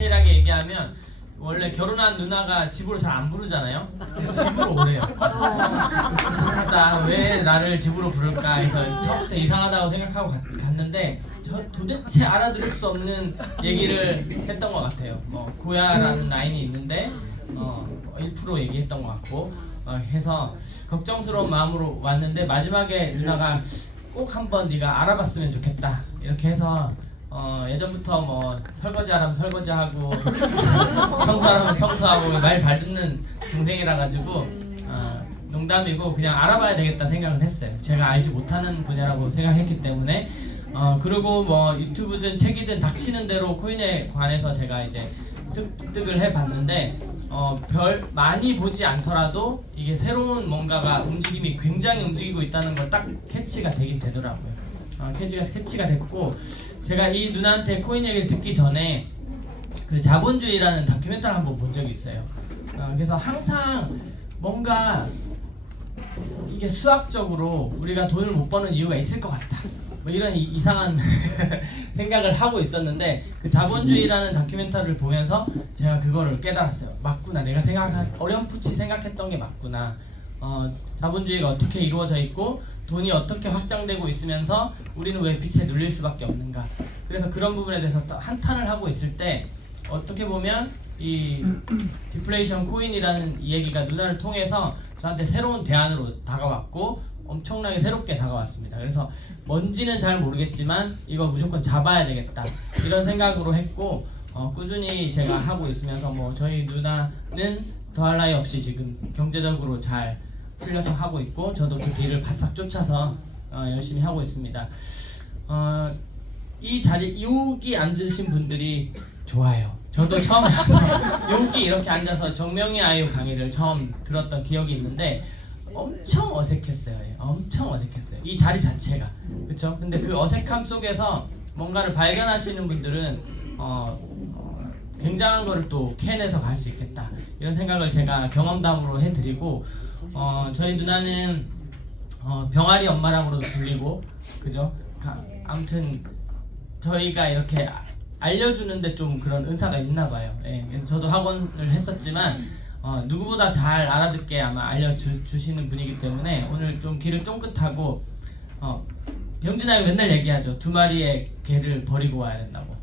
이라게 얘기하면 원래 결혼한 누나가 집으로 잘 안 부르잖아요. 집으로 오래요. 이상하다. 왜 나를 집으로 부를까 해서 처음부터 이상하다고 생각하고 갔는데 도대체 알아들을 수 없는 얘기를 했던 것 같아요. 고야라는 라인이 있는데 1% 얘기했던 것 같고 해서 걱정스러운 마음으로 왔는데 마지막에 누나가 꼭 한번 네가 알아봤으면 좋겠다 이렇게 해서 예전부터 설거지하라면 설거지하고 청소하라면 청소하고 말 잘 듣는 동생이라 가지고 농담이고 그냥 알아봐야 되겠다 생각을 했어요. 제가 알지 못하는 분야라고 생각했기 때문에 그리고 유튜브든 책이든 닥치는 대로 코인에 관해서 제가 이제 습득을 해봤는데 별 많이 보지 않더라도 이게 새로운 뭔가가 움직임이 굉장히 움직이고 있다는 걸 딱 캐치가 되긴 되더라고요. 캐치가 됐고 제가 이 누나한테 코인 얘기를 듣기 전에 그 자본주의라는 다큐멘터리를 한번 본 적이 있어요. 그래서 항상 뭔가 이게 수학적으로 우리가 돈을 못 버는 이유가 있을 것 같다. 이런 이상한 생각을 하고 있었는데 그 자본주의라는 다큐멘터리를 보면서 제가 그거를 깨달았어요. 맞구나. 내가 어렴풋이 생각했던 게 맞구나. 자본주의가 어떻게 이루어져 있고 돈이 어떻게 확장되고 있으면서 우리는 왜 빛에 눌릴 수밖에 없는가. 그래서 그런 부분에 대해서 한탄을 하고 있을 때 어떻게 보면 이 디플레이션 코인이라는 이 얘기가 누나를 통해서 저한테 새로운 대안으로 다가왔고 엄청나게 새롭게 다가왔습니다. 그래서 뭔지는 잘 모르겠지만 이거 무조건 잡아야 되겠다 이런 생각으로 했고 꾸준히 제가 하고 있으면서 저희 누나는 더할 나위 없이 지금 경제적으로 잘 풀려서 하고 있고 저도 그 뒤를 바싹 쫓아서 열심히 하고 있습니다. 이 자리 여기 앉으신 분들이 좋아요. 저도 처음 와서 여기 이렇게 앉아서 정명희 아이유 강의를 처음 들었던 기억이 있는데 엄청 어색했어요. 엄청 어색했어요. 이 자리 자체가. 그렇죠? 근데 그 어색함 속에서 뭔가를 발견하시는 분들은 굉장한 거를 또 캐내서 갈 수 있겠다. 이런 생각을 제가 경험담으로 해드리고 저희 누나는 병아리 엄마라고도 불리고 그죠? 아무튼 저희가 이렇게 알려주는데 좀 그런 은사가 있나 봐요. 그래서 저도 학원을 했었지만 누구보다 잘 알아듣게 아마 알려주시는 분이기 때문에 오늘 좀 귀를 쫑긋하고 병준아가 맨날 얘기하죠. 2마리의 개를 버리고 와야 된다고.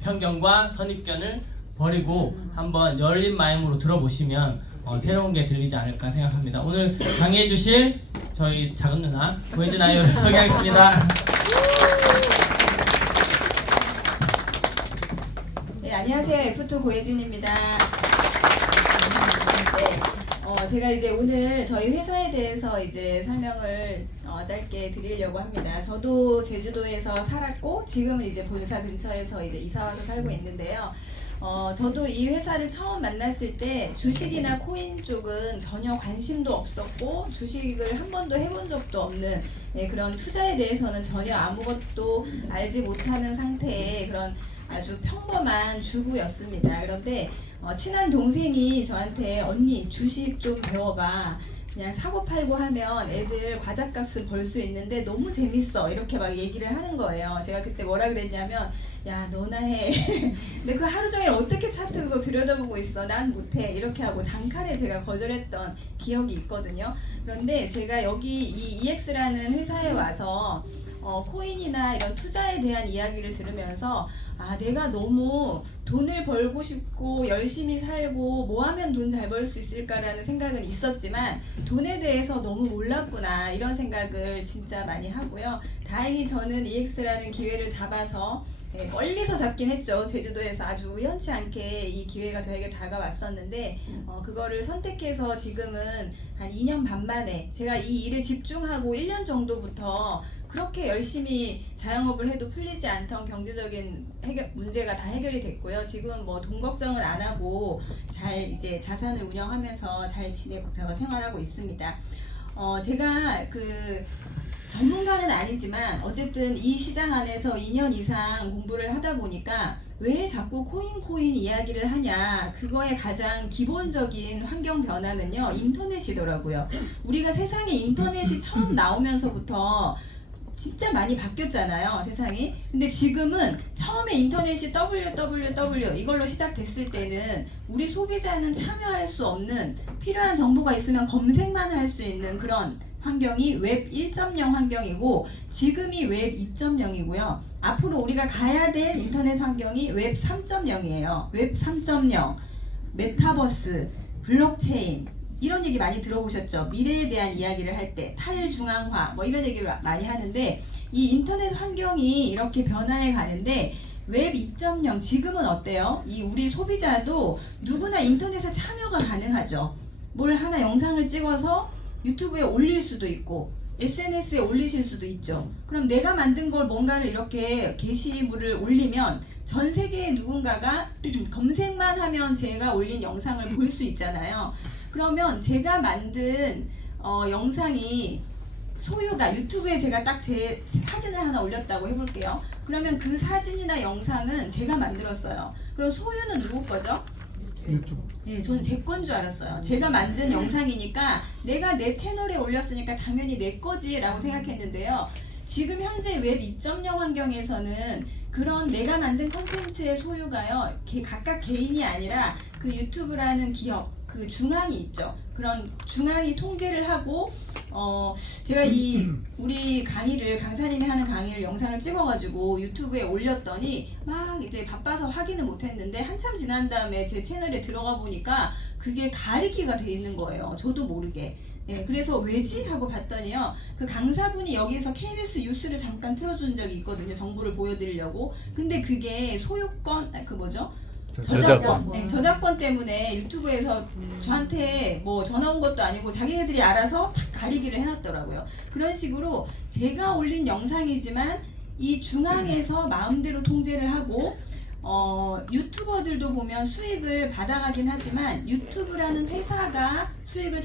편견과 선입견을 버리고 한번 열린 마음으로 들어보시면 새로운 게 들리지 않을까 생각합니다. 오늘 강의해 주실 저희 작은 누나 고혜진 아이유를 소개하겠습니다. 네, 안녕하세요. F2 고혜진입니다. 네, 제가 이제 오늘 저희 회사에 대해서 이제 설명을 짧게 드리려고 합니다. 저도 제주도에서 살았고 지금은 이제 본사 근처에서 이제 이사와서 살고 있는데요. 저도 이 회사를 처음 만났을 때 주식이나 코인 쪽은 전혀 관심도 없었고 주식을 한 번도 해본 적도 없는 그런 투자에 대해서는 전혀 아무것도 알지 못하는 상태의 그런 아주 평범한 주부였습니다. 그런데 친한 동생이 저한테 언니 주식 좀 배워봐. 그냥 사고 팔고 하면 애들 과자값을 벌 수 있는데 너무 재밌어. 이렇게 막 얘기를 하는 거예요. 제가 그때 뭐라 그랬냐면 야 너나 해. 근데 그 하루 종일 어떻게 차트 그거 들여다보고 있어. 난 못해. 이렇게 하고 단칼에 제가 거절했던 기억이 있거든요. 그런데 제가 여기 이 EX라는 회사에 와서 코인이나 이런 투자에 대한 이야기를 들으면서 내가 너무 돈을 벌고 싶고 열심히 살고 뭐 하면 돈 잘 벌 수 있을까라는 생각은 있었지만 돈에 대해서 너무 몰랐구나 이런 생각을 진짜 많이 하고요. 다행히 저는 EX라는 기회를 잡아서 멀리서 잡긴 했죠. 제주도에서 아주 우연치 않게 이 기회가 저에게 다가왔었는데 그거를 선택해서 지금은 한 2년 반 만에 제가 이 일에 집중하고 1년 정도부터 그렇게 열심히 자영업을 해도 풀리지 않던 경제적인 문제가 다 해결이 됐고요. 지금 돈 걱정은 안 하고 잘 이제 자산을 운영하면서 잘 지내고 생활하고 있습니다. 제가 전문가는 아니지만 어쨌든 이 시장 안에서 2년 이상 공부를 하다 보니까 왜 자꾸 코인 이야기를 하냐, 그거의 가장 기본적인 환경 변화는요 인터넷이더라고요. 우리가 세상에 인터넷이 처음 나오면서부터 진짜 많이 바뀌었잖아요, 세상이. 근데 지금은 처음에 인터넷이 www 이걸로 시작됐을 때는 우리 소비자는 참여할 수 없는, 필요한 정보가 있으면 검색만 할 수 있는 그런 환경이 웹 1.0 환경이고, 지금이 웹 2.0이고요. 앞으로 우리가 가야 될 인터넷 환경이 웹 3.0이에요. 웹 3.0, 메타버스, 블록체인, 이런 얘기 많이 들어보셨죠? 미래에 대한 이야기를 할 때 탈중앙화 뭐 이런 얘기를 많이 하는데, 이 인터넷 환경이 이렇게 변화해 가는데 웹 2.0 지금은 어때요? 이 우리 소비자도 누구나 인터넷에 참여가 가능하죠. 뭘 하나 영상을 찍어서 유튜브에 올릴 수도 있고 SNS에 올리실 수도 있죠. 그럼 내가 만든 걸 뭔가를 이렇게 게시물을 올리면 전 세계의 누군가가 검색만 하면 제가 올린 영상을 볼 수 있잖아요. 그러면 제가 만든 영상이 소유가, 유튜브에 제가 딱 제 사진을 하나 올렸다고 해볼게요. 그러면 그 사진이나 영상은 제가 만들었어요. 그럼 소유는 누구 거죠? 네, 저는 제 건 줄 알았어요. 제가 만든 영상이니까 내가 내 채널에 올렸으니까 당연히 내 거지라고 생각했는데요. 지금 현재 웹 2.0 환경에서는 그런 내가 만든 콘텐츠의 소유가요, 각각 개인이 아니라 그 유튜브라는 기업, 그 중앙이 있죠. 그런 중앙이 통제를 하고, 제가 이 우리 강의를, 강사님이 하는 강의를 영상을 찍어가지고 유튜브에 올렸더니 막 이제 바빠서 확인을 못했는데 한참 지난 다음에 제 채널에 들어가 보니까 그게 가리기가 돼 있는 거예요. 저도 모르게. 네, 그래서 왜지? 하고 봤더니요, 그 강사분이 여기에서 KBS 뉴스를 잠깐 틀어준 적이 있거든요. 정보를 보여드리려고. 근데 그게 소유권, 그 뭐죠? 저작권. 네, 저작권 때문에 유튜브에서 저한테 뭐 전화 온 것도 아니고 자기네들이 알아서 탁 가리기를 해놨더라고요. 그런 식으로 제가 올린 영상이지만 이 중앙에서 마음대로 통제를 하고, 유튜버들도 보면 수익을 받아가긴 하지만 유튜브라는 회사가 수익을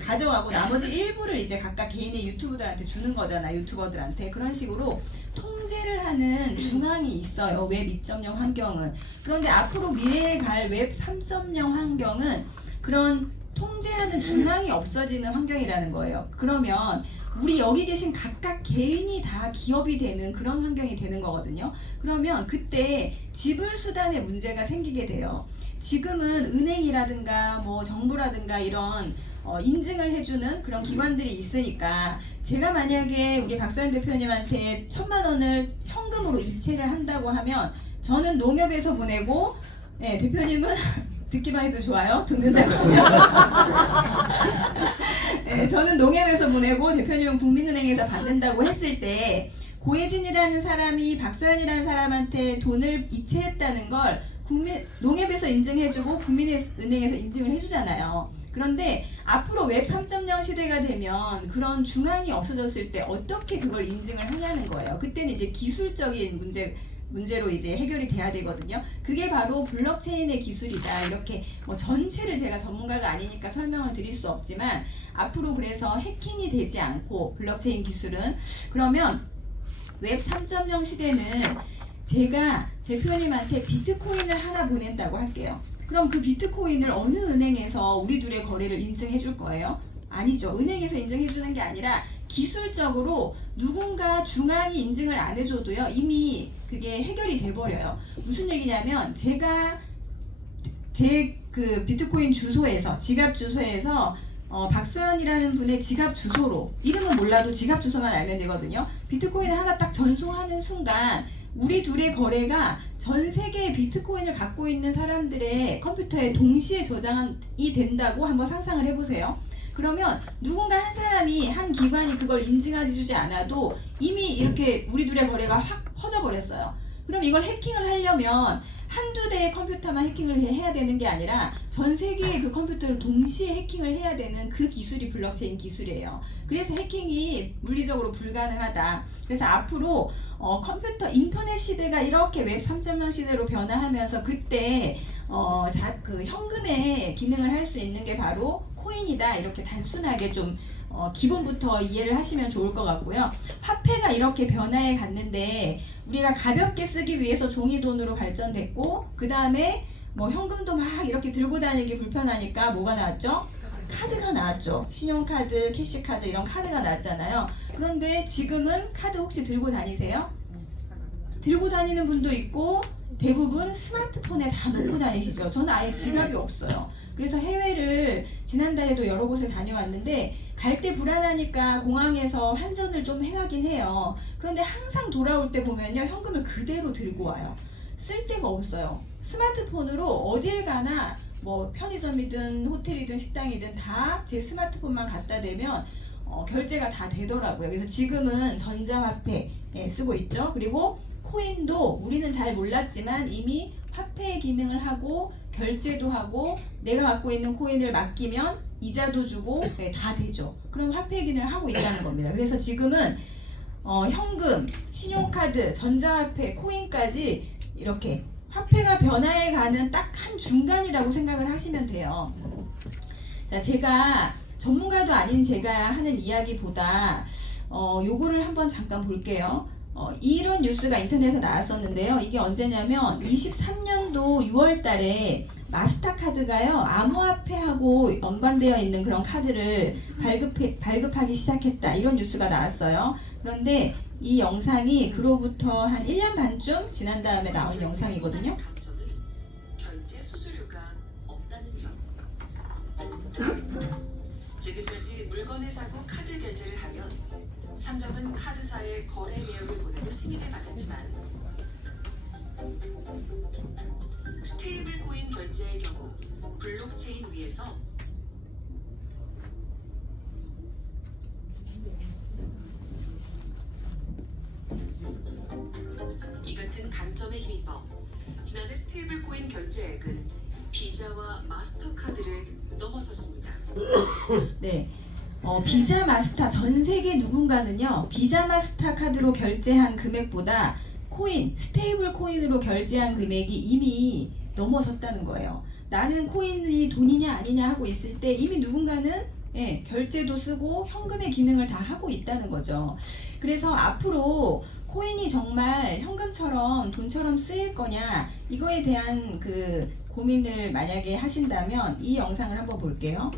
가져가고 나머지 일부를 이제 각각 개인의 유튜브들한테 주는 거잖아, 유튜버들한테. 그런 식으로 통제를 하는 중앙이 있어요, 웹 2.0 환경은. 그런데 앞으로 미래에 갈 웹 3.0 환경은 그런 통제하는 중앙이 없어지는 환경이라는 거예요. 그러면 우리 여기 계신 각각 개인이 다 기업이 되는 그런 환경이 되는 거거든요. 그러면 그때 지불 수단의 문제가 생기게 돼요. 지금은 은행이라든가 뭐 정부라든가 이런 인증을 해주는 그런 기관들이 있으니까, 제가 만약에 우리 박사연 대표님한테 1,000만 원을 현금으로 이체를 한다고 하면 저는 농협에서 보내고, 네, 대표님은 듣기만 해도 좋아요. 돈 낸다고 하면. 네, 저는 농협에서 보내고 대표님은 국민은행에서 받는다고 했을 때, 고혜진이라는 사람이 박사연이라는 사람한테 돈을 이체했다는 걸 농협에서 인증해주고 국민은행에서 인증을 해주잖아요. 그런데 앞으로 웹 3.0 시대가 되면 그런 중앙이 없어졌을 때 어떻게 그걸 인증을 하냐는 거예요. 그때는 이제 기술적인 문제로 이제 해결이 돼야 되거든요. 그게 바로 블록체인의 기술이다. 이렇게 뭐 전체를 제가 전문가가 아니니까 설명을 드릴 수 없지만, 앞으로 그래서 해킹이 되지 않고 블록체인 기술은, 그러면 웹 3.0 시대는 제가 대표님한테 비트코인을 하나 보낸다고 할게요. 그럼 그 비트코인을 어느 은행에서 우리 둘의 거래를 인증해 줄 거예요? 아니죠. 은행에서 인증해 주는 게 아니라 기술적으로 누군가 중앙이 인증을 안 해줘도요, 이미 그게 해결이 돼버려요. 무슨 얘기냐면, 제가 제 그 비트코인 주소에서, 지갑 주소에서 박사연이라는 분의 지갑 주소로, 이름은 몰라도 지갑 주소만 알면 되거든요. 비트코인을 하나 딱 전송하는 순간 우리 둘의 거래가 전 세계의 비트코인을 갖고 있는 사람들의 컴퓨터에 동시에 저장이 된다고 한번 상상을 해보세요. 그러면 누군가 한 사람이, 한 기관이 그걸 인증해 주지 않아도 이미 이렇게 우리 둘의 거래가 확 퍼져버렸어요. 그럼 이걸 해킹을 하려면 한두 대의 컴퓨터만 해킹을 해야 되는 게 아니라 전 세계의 그 컴퓨터를 동시에 해킹을 해야 되는 그 기술이 블록체인 기술이에요. 그래서 해킹이 물리적으로 불가능하다. 그래서 앞으로 컴퓨터, 인터넷 시대가 이렇게 웹 3.0 시대로 변화하면서 그때 그 현금의 기능을 할 수 있는 게 바로 코인이다. 이렇게 단순하게 좀 기본부터 이해를 하시면 좋을 것 같고요. 화폐가 이렇게 변화해 갔는데 우리가 가볍게 쓰기 위해서 종이돈으로 발전됐고, 그 다음에 뭐 현금도 막 이렇게 들고 다니기 불편하니까 뭐가 나왔죠? 카드가 나왔죠. 신용카드, 캐시카드 이런 카드가 나왔잖아요. 그런데 지금은 카드 혹시 들고 다니세요? 들고 다니는 분도 있고 대부분 스마트폰에 다 놓고 다니시죠. 저는 아예 지갑이 없어요. 그래서 해외를 지난달에도 여러 곳을 다녀왔는데 갈 때 불안하니까 공항에서 환전을 좀 해가긴 해요. 그런데 항상 돌아올 때 보면요, 현금을 그대로 들고 와요. 쓸 데가 없어요. 스마트폰으로 어딜 가나 뭐 편의점이든 호텔이든 식당이든 다 제 스마트폰만 갖다 대면 결제가 다 되더라고요. 그래서 지금은 전자화폐 쓰고 있죠. 그리고 코인도 우리는 잘 몰랐지만 이미 화폐 기능을 하고 결제도 하고 내가 갖고 있는 코인을 맡기면 이자도 주고 다 되죠. 그럼 화폐 기능을 하고 있다는 겁니다. 그래서 지금은 현금, 신용카드, 전자화폐, 코인까지 이렇게 화폐가 변화해가는 딱 한 중간이라고 생각을 하시면 돼요. 자, 제가 전문가도 아닌 제가 하는 이야기보다 요거를 한번 잠깐 볼게요. 이런 뉴스가 인터넷에 나왔었는데요. 이게 언제냐면 23년도 6월 달에 마스터카드가요, 암호화폐하고 연관되어 있는 그런 카드를 발급하기 시작했다. 이런 뉴스가 나왔어요. 그런데 이 영상이 그로부터 한 1년 반쯤 지난 다음에 나온 영상이거든요. 결제 수수료가 없다는 점. 지금까지 물건을 사고 카드 결제를 하면 참작은 카드사의 거래 내역을 보내고 승인을 받았지만 스테이블 코인 결제의 경우 블록체인 위에서 이 같은 강점에 힘입어 지난해 스테이블 코인 결제액은 비자와 마스터카드를 넘어섰습니다. 네. 비자 마스터 전 세계 누군가는요, 비자 마스터 카드로 결제한 금액보다 코인, 스테이블 코인으로 결제한 금액이 이미 넘어섰다는 거예요. 나는 코인이 돈이냐 아니냐 하고 있을 때 이미 누군가는 결제도 쓰고 현금의 기능을 다 하고 있다는 거죠. 그래서 앞으로 코인이 정말 현금처럼 돈처럼 쓰일 거냐, 이거에 대한 그 고민을 만약에 하신다면 이 영상을 한번 볼게요.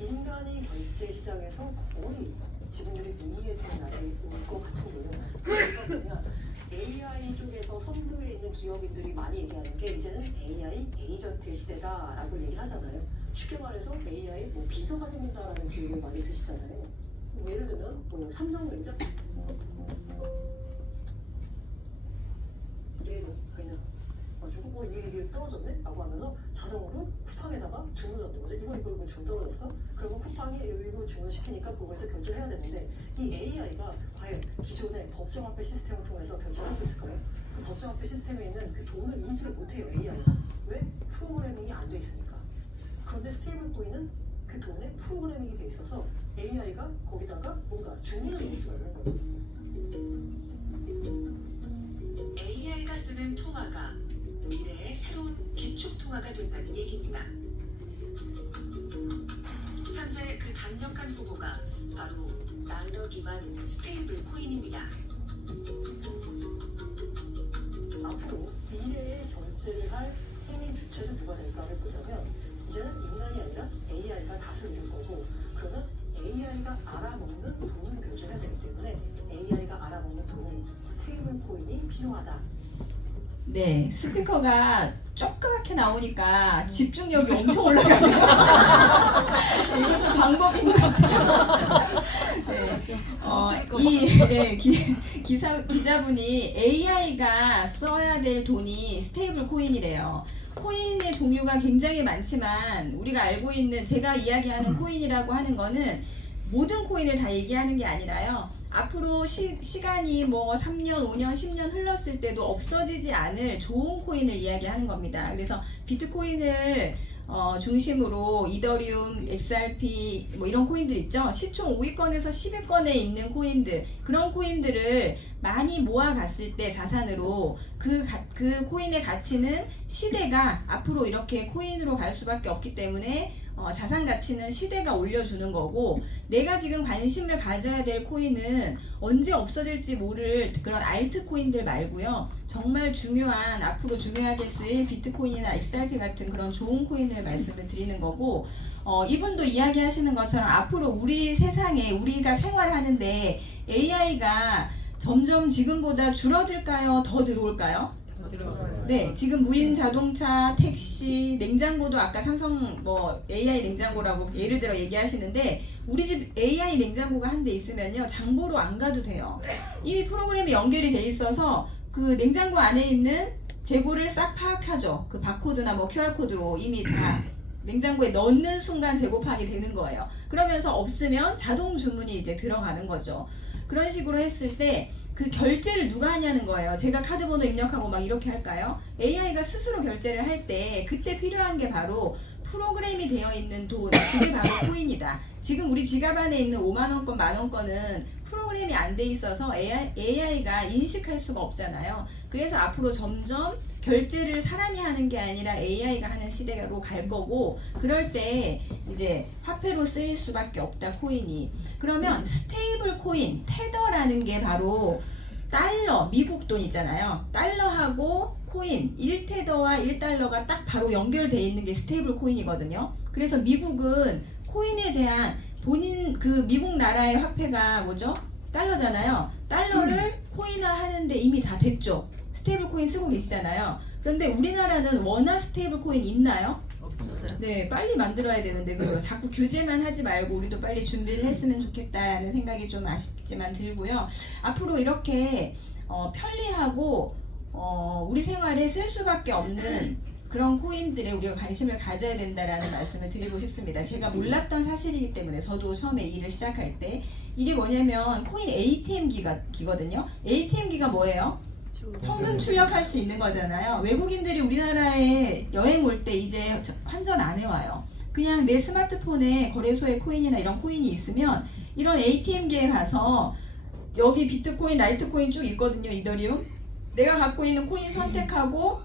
인간이 결제 시장에서 거의 지분들이 미미해지는 날이 올 것 같은데요. 그러니까 뭐냐, AI 쪽에서 선두에 있는 기업인들이 많이 얘기하는 게 이제는 AI 에이전트 시대다라고 얘기하잖아요. 쉽게 말해서 AI 뭐 비서가 생긴다라는 비유를 많이 쓰시잖아요. 뭐 예를 들면 뭐 삼성전자 그냥 가지고 뭐 이게 떨어졌네? 라고 하면서 자동으로 쿠팡에다가 주문하는 거죠. 이거 주문 떨어졌어? 그러면 쿠팡이 이거 주문시키니까 그거에서 결제를 해야 되는데 이 AI가 과연 기존의 법정화폐 시스템을 통해서 결제를 할 수 있을까요? 그 법정화폐 시스템에 있는 그 돈을 인지를 못해요, AI가. 왜? 프로그래밍이 안 돼 있으니까. 그런데 스테이블 코인은 그 돈에 프로그래밍이 돼 있어서 AI가 거기다가 뭔가 주문을 넣을 수가 있는 거죠. AI가 쓰는 통화가 미래의 새로운 기축 통화가 된다는 얘기입니다. 현재 그 강력한 후보가 바로 달러 기반 스테이블 코인입니다. 앞으로 미래의 결제를 할 행위 주체는 누가 될까를 보자면 이제는 인간이 아니라 AI가 다스릴 거고, 그러면 AI가 알아먹는 돈으로 결제해야 되기 때문에 AI가 알아먹는 돈이 스테이블 코인이 필요하다. 네, 스피커가 조그맣게 나오니까 집중력이 엄청 올라가네요. 이것도 방법인 것 같아요. 네, 기자분이 AI가 써야 될 돈이 스테이블 코인이래요. 코인의 종류가 굉장히 많지만 우리가 알고 있는, 제가 이야기하는 코인이라고 하는 거는 모든 코인을 다 얘기하는 게 아니라요. 앞으로 시간이 뭐 3년, 5년, 10년 흘렀을 때도 없어지지 않을 좋은 코인을 이야기하는 겁니다. 그래서 비트코인을 중심으로 이더리움, XRP 뭐 이런 코인들 있죠. 시총 5위권에서 10위권에 있는 코인들, 그런 코인들을 많이 모아갔을 때 자산으로 그 코인의 가치는 시대가 앞으로 이렇게 코인으로 갈 수밖에 없기 때문에 자산 가치는 시대가 올려주는 거고, 내가 지금 관심을 가져야 될 코인은 언제 없어질지 모를 그런 알트 코인들 말고요. 정말 중요한, 앞으로 중요하게 쓰일 비트코인이나 XRP 같은 그런 좋은 코인을 말씀을 드리는 거고, 이분도 이야기하시는 것처럼 앞으로 우리 세상에 우리가 생활하는데 AI가 점점 지금보다 줄어들까요? 더 들어올까요? 네, 지금 무인 자동차, 택시, 냉장고도 아까 삼성 AI 냉장고라고 예를 들어 얘기하시는데, 우리 집 AI 냉장고가 한 대 있으면요, 장보러 안 가도 돼요. 이미 프로그램이 연결이 돼 있어서 그 냉장고 안에 있는 재고를 싹 파악하죠. 그 바코드나 QR코드로 이미 다 냉장고에 넣는 순간 재고 파악이 되는 거예요. 그러면서 없으면 자동 주문이 이제 들어가는 거죠. 그런 식으로 했을 때 그 결제를 누가 하냐는 거예요. 제가 카드 번호 입력하고 막 이렇게 할까요? AI가 스스로 결제를 할 때 그때 필요한 게 바로 프로그램이 되어 있는 돈, 그게 바로 코인이다. 지금 우리 지갑 안에 있는 5만원권, 만원권은 프로그램이 안 돼 있어서 AI가 인식할 수가 없잖아요. 그래서 앞으로 점점 결제를 사람이 하는 게 아니라 AI가 하는 시대로 갈 거고, 그럴 때 이제 화폐로 쓰일 수밖에 없다, 코인이. 그러면 스테이블 코인, 테더라는 게 바로 달러, 미국 돈 있잖아요. 달러하고 코인, 1테더와 1달러가 딱 바로 연결되어 있는 게 스테이블 코인이거든요. 그래서 미국은 코인에 대한 본인 그 미국 나라의 화폐가 뭐죠? 달러잖아요. 달러를 코인화 하는데 이미 다 됐죠. 스테이블 코인 쓰고 계시잖아요. 그런데 우리나라는 원화 스테이블 코인 있나요? 없어요. 네, 빨리 만들어야 되는데 그죠? 자꾸 규제만 하지 말고 우리도 빨리 준비를 했으면 좋겠다라는 생각이 좀 아쉽지만 들고요. 앞으로 이렇게 편리하고 우리 생활에 쓸 수밖에 없는 그런 코인들에 우리가 관심을 가져야 된다라는 말씀을 드리고 싶습니다. 제가 몰랐던 사실이기 때문에 저도 처음에 일을 시작할 때 이게 뭐냐면 코인 ATM 기거든요. ATM 기가 뭐예요? 현금 출력할 수 있는 거잖아요. 외국인들이 우리나라에 여행 올 때 이제 환전 안 해와요. 그냥 내 스마트폰에 거래소에 코인이나 이런 코인이 있으면 이런 ATM기에 가서 여기 비트코인, 라이트코인 쭉 있거든요. 이더리움. 내가 갖고 있는 코인 선택하고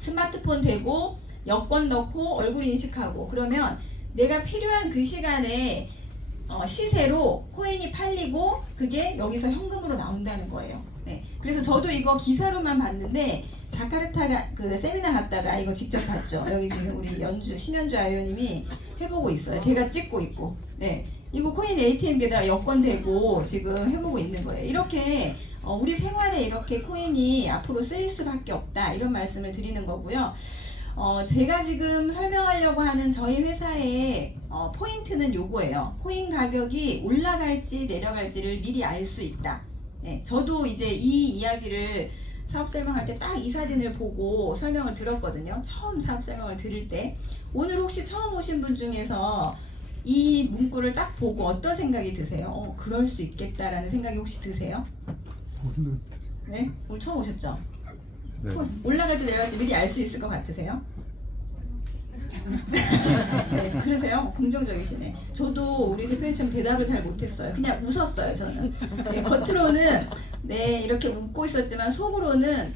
스마트폰 대고 여권 넣고 얼굴 인식하고 그러면 내가 필요한 그 시간에 시세로 코인이 팔리고 그게 여기서 현금으로 나온다는 거예요. 네. 그래서 저도 이거 기사로만 봤는데 자카르타 그 세미나 갔다가 이거 직접 봤죠. 여기 지금 우리 심연주 아이오님이 해보고 있어요. 제가 찍고 있고. 네. 이거 코인 ATM기에다가 여권 대고 지금 해보고 있는 거예요. 이렇게 우리 생활에 이렇게 코인이 앞으로 쓰일 수밖에 없다, 이런 말씀을 드리는 거고요. 제가 지금 설명하려고 하는 저희 회사의 포인트는 요거예요. 코인 가격이 올라갈지 내려갈지를 미리 알 수 있다. 네, 저도 이제 이 이야기를 사업 설명할 때 딱 이 사진을 보고 설명을 들었거든요. 처음 사업 설명을 들을 때. 오늘 혹시 처음 오신 분 중에서 이 문구를 딱 보고 어떤 생각이 드세요? 그럴 수 있겠다라는 생각이 혹시 드세요? 네? 오늘 처음 오셨죠? 네. 올라갈지 내려갈지 미리 알 수 있을 것 같으세요? 네, 그러세요? 긍정적이시네. 저도 우리 대표님처럼 대답을 잘 못했어요. 그냥 웃었어요, 저는. 네, 겉으로는 네 이렇게 웃고 있었지만 속으로는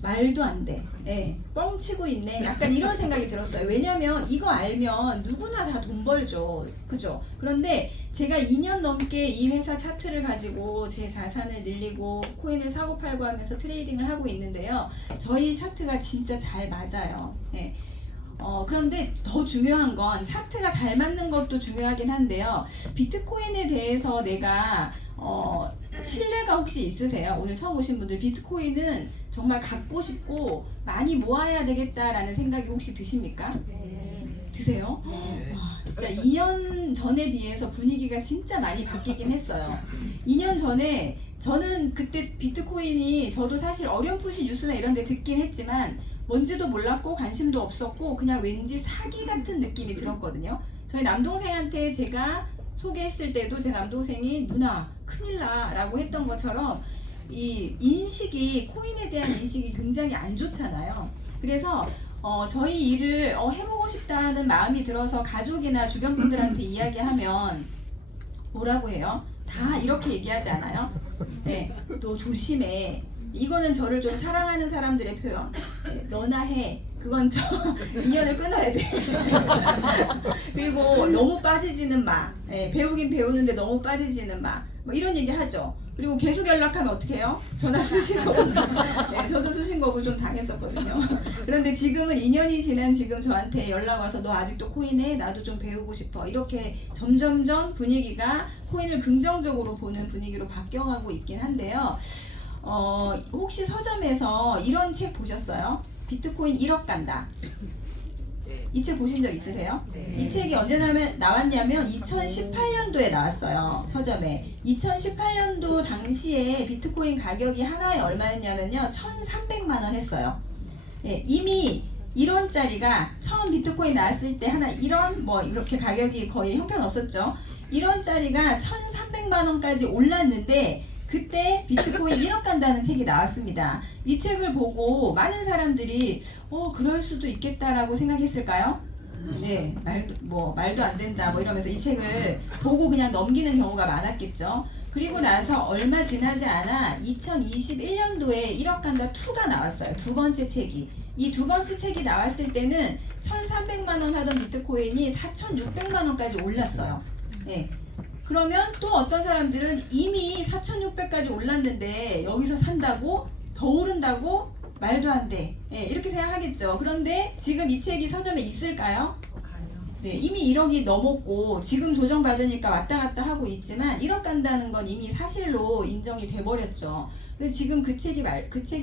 말도 안 돼. 네, 뻥치고 있네. 약간 이런 생각이 들었어요. 왜냐면 이거 알면 누구나 다 돈 벌죠. 그죠? 그런데 제가 2년 넘게 이 회사 차트를 가지고 제 자산을 늘리고 코인을 사고 팔고 하면서 트레이딩을 하고 있는데요. 저희 차트가 진짜 잘 맞아요. 네. 그런데 더 중요한 건 차트가 잘 맞는 것도 중요하긴 한데요. 비트코인에 대해서 내가 신뢰가 혹시 있으세요? 오늘 처음 오신 분들 비트코인은 정말 갖고 싶고 많이 모아야 되겠다라는 생각이 혹시 드십니까? 드세요? 와, 진짜 2년 전에 비해서 분위기가 진짜 많이 바뀌긴 했어요. 2년 전에 저는 그때 비트코인이 저도 사실 어렴풋이 뉴스나 이런 데 듣긴 했지만 뭔지도 몰랐고 관심도 없었고 그냥 왠지 사기 같은 느낌이 들었거든요. 저희 남동생한테 제가 소개했을 때도 제 남동생이 누나 큰일 나 라고 했던 것처럼 이 인식이, 코인에 대한 인식이 굉장히 안 좋잖아요. 그래서 저희 일을 해보고 싶다는 마음이 들어서 가족이나 주변 분들한테 이야기하면 뭐라고 해요? 다 이렇게 얘기하지 않아요? 네, 너 조심해. 이거는 저를 좀 사랑하는 사람들의 표현. 네, 너나 해. 그건 저 인연을 끊어야 돼. 그리고 너무 빠지지는 마. 네, 배우긴 배우는데 너무 빠지지는 마. 뭐 이런 얘기 하죠. 그리고 계속 연락하면 어떻게 해요? 전화 수신거. 네, 저도 수신거고 좀 당했었거든요. 그런데 지금은 2년이 지난 지금 저한테 연락 와서 너 아직도 코인해? 나도 좀 배우고 싶어. 이렇게 점점점 분위기가 코인을 긍정적으로 보는 분위기로 바뀌어가고 있긴 한데요. 혹시 서점에서 이런 책 보셨어요? 비트코인 1억 간다. 이 책 보신 적 있으세요? 이 책이 언제 나왔냐면 2018년도에 나왔어요. 서점에. 2018년도 당시에 비트코인 가격이 하나에 얼마였냐면요. 1,300만 원 했어요. 네, 이미 1원짜리가 처음 비트코인 나왔을 때 하나 1원 뭐 이렇게 가격이 거의 형편없었죠. 1원짜리가 1,300만 원까지 올랐는데 그때 비트코인 1억 간다는 책이 나왔습니다. 이 책을 보고 많은 사람들이 그럴 수도 있겠다라고 생각했을까요? 네, 말도 안 된다 뭐 이러면서 이 책을 보고 그냥 넘기는 경우가 많았겠죠. 그리고 나서 얼마 지나지 않아 2021년도에 1억 간다 2가 나왔어요. 두 번째 책이. 이 두 번째 책이 나왔을 때는 1,300만 원 하던 비트코인이 4,600만 원까지 올랐어요. 네. 그러면 또 어떤 사람들은 이미 4,600까지 올랐는데 여기서 산다고? 더 오른다고? 말도 안 돼. 네, 이렇게 생각하겠죠. 그런데 지금 이 책이 서점에 있을까요? 네, 이미 1억이 넘었고 지금 조정받으니까 왔다 갔다 하고 있지만 1억 간다는 건 이미 사실로 인정이 돼버렸죠. 근데 지금 그 책이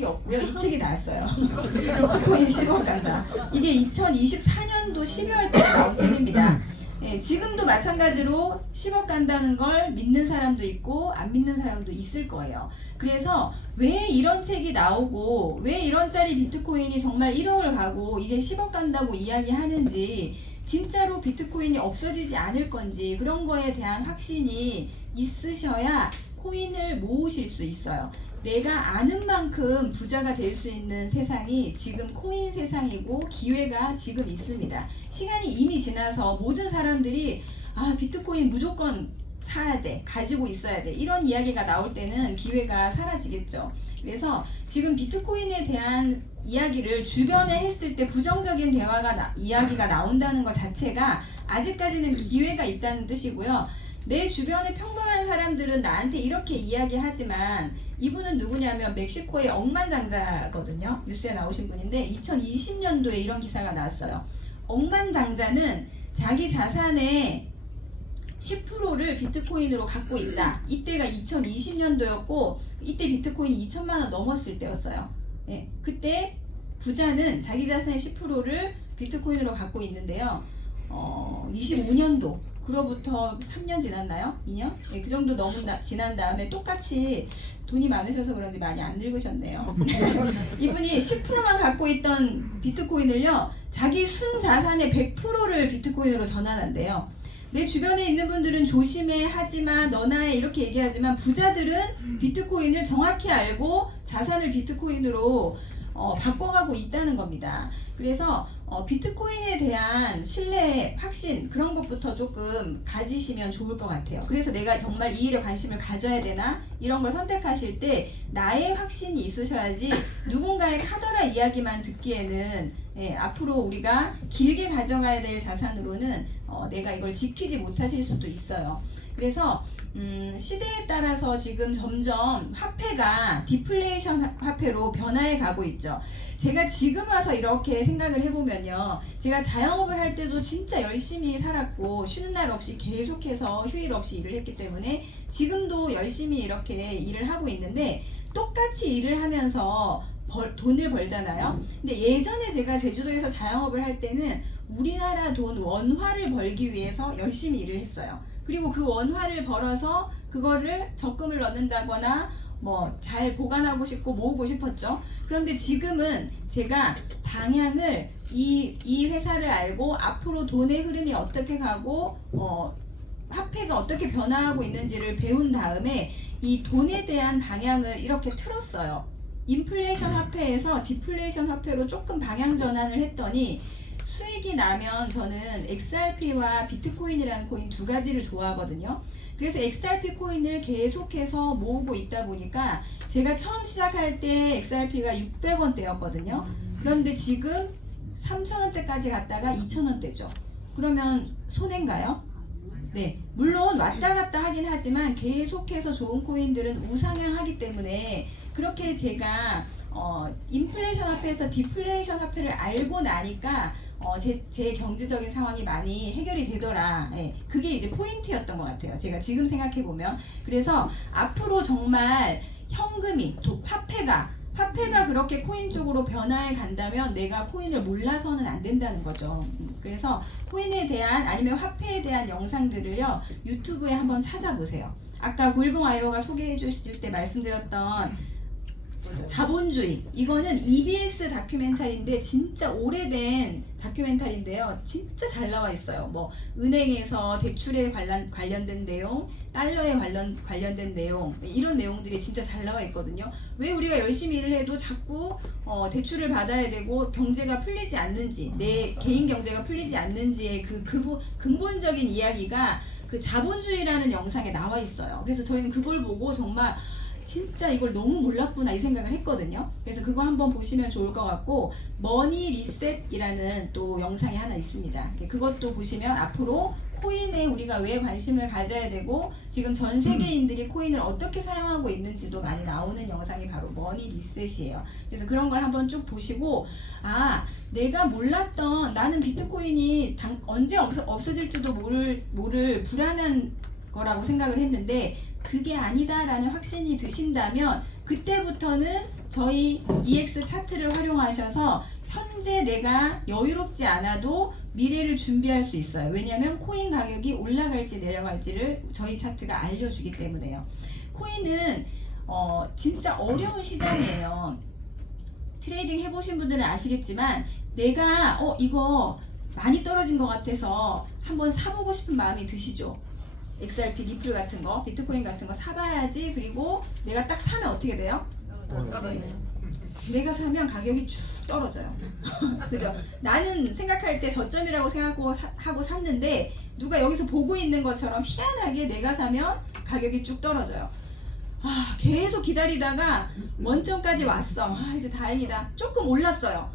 없고요. 이 책이 나왔어요. 비트코인 10억 간다. 이게 2024년도 12월 달에 나온 책입니다. 예, 지금도 마찬가지로 10억 간다는 걸 믿는 사람도 있고 안 믿는 사람도 있을 거예요. 그래서 왜 이런 책이 나오고 왜 이런짜리 비트코인이 정말 1억을 가고 이제 10억 간다고 이야기하는지 진짜로 비트코인이 없어지지 않을 건지 그런 거에 대한 확신이 있으셔야 코인을 모으실 수 있어요. 내가 아는 만큼 부자가 될 수 있는 세상이 지금 코인 세상이고 기회가 지금 있습니다. 시간이 이미 지나서 모든 사람들이 비트코인 무조건 사야 돼, 가지고 있어야 돼 이런 이야기가 나올 때는 기회가 사라지겠죠. 그래서 지금 비트코인에 대한 이야기를 주변에 했을 때 부정적인 이야기가 나온다는 것 자체가 아직까지는 기회가 있다는 뜻이고요. 내 주변의 평범한 사람들은 나한테 이렇게 이야기하지만 이분은 누구냐면 멕시코의 억만장자거든요. 뉴스에 나오신 분인데 2020년도에 이런 기사가 나왔어요. 억만장자는 자기 자산의 10%를 비트코인으로 갖고 있다. 이때가 2020년도였고 이때 비트코인이 2천만 원 넘었을 때였어요. 예, 그때 부자는 자기 자산의 10%를 비트코인으로 갖고 있는데요. 25년도 그로부터 3년 지났나요? 2년? 네, 그 정도 지난 다음에 똑같이 돈이 많으셔서 그런지 많이 안 늙으셨네요. 이분이 10%만 갖고 있던 비트코인을요, 자기 순 자산의 100%를 비트코인으로 전환한대요. 내 주변에 있는 분들은 조심해, 하지마, 너나 해 이렇게 얘기하지만 부자들은 비트코인을 정확히 알고 자산을 비트코인으로 바꿔가고 있다는 겁니다. 그래서 비트코인에 대한 신뢰, 확신 그런 것부터 조금 가지시면 좋을 것 같아요. 그래서 내가 정말 이 일에 관심을 가져야 되나 이런 걸 선택하실 때 나의 확신이 있으셔야지 누군가의 카더라 이야기만 듣기에는 앞으로 우리가 길게 가져가야 될 자산으로는 내가 이걸 지키지 못하실 수도 있어요. 그래서 시대에 따라서 지금 점점 화폐가 디플레이션 화폐로 변화해 가고 있죠. 제가 지금 와서 이렇게 생각을 해보면요, 제가 자영업을 할 때도 진짜 열심히 살았고 쉬는 날 없이 계속해서 휴일 없이 일을 했기 때문에 지금도 열심히 이렇게 일을 하고 있는데 똑같이 일을 하면서 돈을 벌잖아요. 근데 예전에 제가 제주도에서 자영업을 할 때는 우리나라 돈 원화를 벌기 위해서 열심히 일을 했어요. 그리고 그 원화를 벌어서 그거를 적금을 넣는다거나 뭐 잘 보관하고 싶고 모으고 싶었죠. 그런데 지금은 제가 방향을 이 회사를 알고 앞으로 돈의 흐름이 어떻게 가고 화폐가 어떻게 변화하고 있는지를 배운 다음에 이 돈에 대한 방향을 이렇게 틀었어요. 인플레이션 화폐에서 디플레이션 화폐로 조금 방향 전환을 했더니 수익이 나면 저는 XRP와 비트코인이라는 코인 두 가지를 좋아하거든요. 그래서 XRP 코인을 계속해서 모으고 있다 보니까 제가 처음 시작할 때 XRP가 600원대였거든요. 그런데 지금 3,000원대까지 갔다가 2,000원대죠. 그러면 손해인가요? 네, 물론 왔다 갔다 하긴 하지만 계속해서 좋은 코인들은 우상향하기 때문에 그렇게 제가 인플레이션 화폐에서 디플레이션 화폐를 알고 나니까 제 경제적인 상황이 많이 해결이 되더라. 예, 그게 이제 포인트였던 것 같아요. 제가 지금 생각해 보면. 그래서 앞으로 정말 현금이 화폐가 그렇게 코인 쪽으로 변화해 간다면 내가 코인을 몰라서는 안 된다는 거죠. 그래서 코인에 대한 아니면 화폐에 대한 영상들을요 유튜브에 한번 찾아보세요. 아까 고일봉 아이오가 소개해 주실 때 말씀드렸던 자본주의, 이거는 EBS 다큐멘터리인데 진짜 오래된 다큐멘터리인데요. 진짜 잘 나와 있어요. 뭐 은행에서 대출에 관련된 내용, 달러에 관련된 내용, 이런 내용들이 진짜 잘 나와 있거든요. 왜 우리가 열심히 일을 해도 자꾸 대출을 받아야 되고 경제가 풀리지 않는지, 내 개인 경제가 풀리지 않는지의 그 근본적인 이야기가 그 자본주의라는 영상에 나와 있어요. 그래서 저희는 그걸 보고 정말 진짜 이걸 너무 몰랐구나 이 생각을 했거든요. 그래서 그거 한번 보시면 좋을 것 같고, 머니 리셋이라는 또 영상이 하나 있습니다. 그것도 보시면 앞으로 코인에 우리가 왜 관심을 가져야 되고 지금 전 세계인들이 코인을 어떻게 사용하고 있는지도 많이 나오는 영상이 바로 머니 리셋이에요. 그래서 그런 걸 한번 쭉 보시고, 내가 몰랐던, 나는 비트코인이 언제 없어질지도 모를 불안한 거라고 생각을 했는데 그게 아니다라는 확신이 드신다면 그때부터는 저희 EX 차트를 활용하셔서 현재 내가 여유롭지 않아도 미래를 준비할 수 있어요. 왜냐하면 코인 가격이 올라갈지 내려갈지를 저희 차트가 알려주기 때문에요. 코인은 진짜 어려운 시장이에요. 트레이딩 해보신 분들은 아시겠지만 내가 이거 많이 떨어진 것 같아서 한번 사보고 싶은 마음이 드시죠. XRP, 리플 같은 거, 비트코인 같은 거 사봐야지. 그리고 내가 딱 사면 어떻게 돼요? 네. 내가 사면 가격이 쭉 떨어져요. 그죠? 나는 생각할 때 저점이라고 생각하고 샀는데 누가 여기서 보고 있는 것처럼 희한하게 내가 사면 가격이 쭉 떨어져요. 계속 기다리다가 원점까지 왔어. 이제 다행이다. 조금 올랐어요.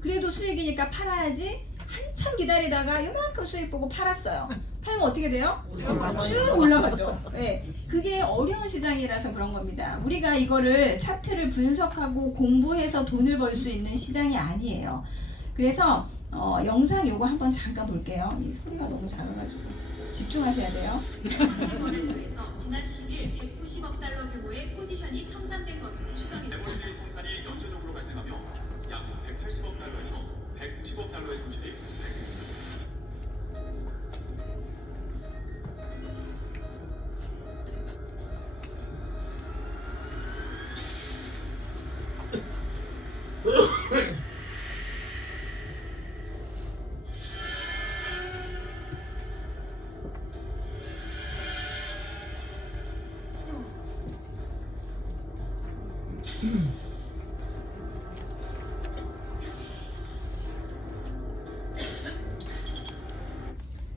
그래도 수익이니까 팔아야지. 한참 기다리다가 요만큼 수익 보고 팔았어요. 팔면 어떻게 돼요? 쭉 올라가죠. 네, 그게 어려운 시장이라서 그런 겁니다. 우리가 이거를 차트를 분석하고 공부해서 돈을 벌 수 있는 시장이 아니에요. 그래서 영상 요거 한번 잠깐 볼게요. 이 소리가 너무 작아가지고 집중하셔야 돼요. 지난 10일 190억 달러 규모의 포지션이 청산된 것으로 추정됩니다. 레버리지 청산이 연쇄적으로 발생하며 약 180억 달러에서 190억 달러의 손실이 발생했습니다.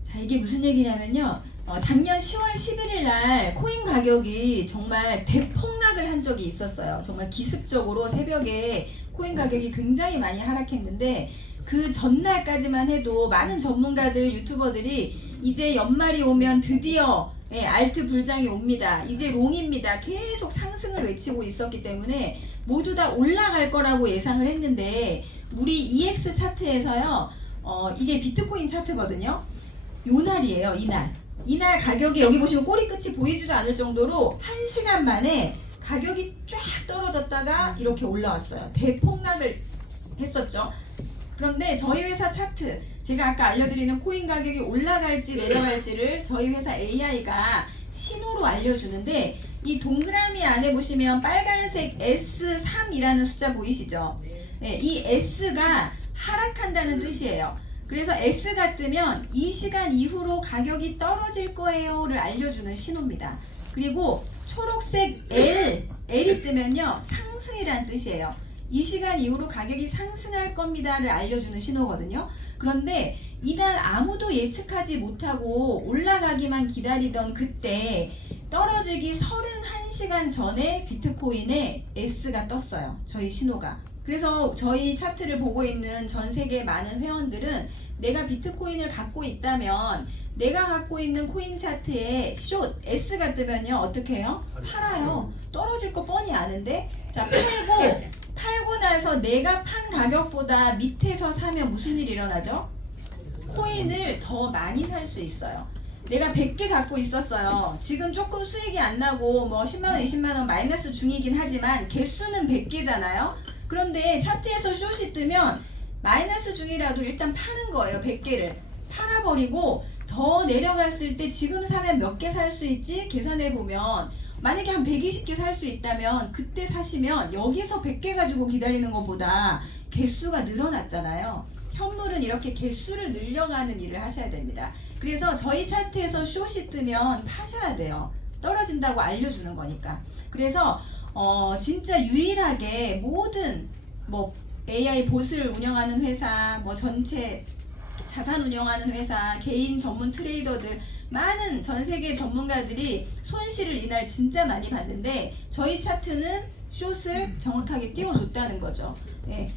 자, 이게 무슨 얘기냐면요. 작년 10월 11일 날 코인 가격이 정말 대폭락을 한 적이 있었어요. 정말 기습적으로 새벽에 코인 가격이 굉장히 많이 하락했는데 그 전날까지만 해도 많은 전문가들, 유튜버들이 이제 연말이 오면 드디어 알트 불장이 옵니다. 이제 롱입니다. 계속 상승을 외치고 있었기 때문에 모두 다 올라갈 거라고 예상을 했는데 우리 EX 차트에서요. 이게 비트코인 차트거든요. 요 날이에요. 이날 가격이 여기 보시면 꼬리 끝이 보이지도 않을 정도로 1시간 만에 가격이 쫙 떨어졌다가 이렇게 올라왔어요. 대폭락을 했었죠. 그런데 저희 회사 차트, 제가 아까 알려드리는 코인 가격이 올라갈지 내려갈지를 저희 회사 AI가 신호로 알려주는데 이 동그라미 안에 보시면 빨간색 S3이라는 숫자 보이시죠? 네, 이 S가 하락한다는 뜻이에요. 그래서 S가 뜨면 이 시간 이후로 가격이 떨어질 거예요를 알려주는 신호입니다. 그리고 초록색 L이 뜨면요 상승이라는 뜻이에요. 이 시간 이후로 가격이 상승할 겁니다를 알려주는 신호거든요. 그런데 이날 아무도 예측하지 못하고 올라가기만 기다리던 그때 떨어지기 31시간 전에 비트코인에 S가 떴어요. 저희 신호가. 그래서 저희 차트를 보고 있는 전 세계 많은 회원들은 내가 비트코인을 갖고 있다면 내가 갖고 있는 코인 차트에 숏 S가 뜨면요 어떻게 해요? 팔아요. 떨어질 거 뻔히 아는데 자 팔고 나서 내가 판 가격보다 밑에서 사면 무슨 일이 일어나죠? 코인을 더 많이 살 수 있어요. 내가 100개 갖고 있었어요. 지금 조금 수익이 안 나고 뭐 10만원 20만원 마이너스 중이긴 하지만 개수는 100개잖아요. 그런데 차트에서 숏이 뜨면 마이너스 중이라도 일단 파는 거예요. 100개를 팔아버리고 더 내려갔을 때 지금 사면 몇 개 살 수 있지? 계산해 보면 만약에 한 120개 살 수 있다면 그때 사시면 여기서 100개 가지고 기다리는 것보다 개수가 늘어났잖아요. 현물은 이렇게 개수를 늘려가는 일을 하셔야 됩니다. 그래서 저희 차트에서 숏이 뜨면 파셔야 돼요. 떨어진다고 알려주는 거니까. 그래서 진짜 유일하게 모든 뭐 AI 봇을 운영하는 회사, 뭐 전체 자산 운영하는 회사, 개인 전문 트레이더들 많은 전 세계 전문가들이 손실을 이날 진짜 많이 봤는데 저희 차트는 숏을 정확하게 띄워줬다는 거죠. 네.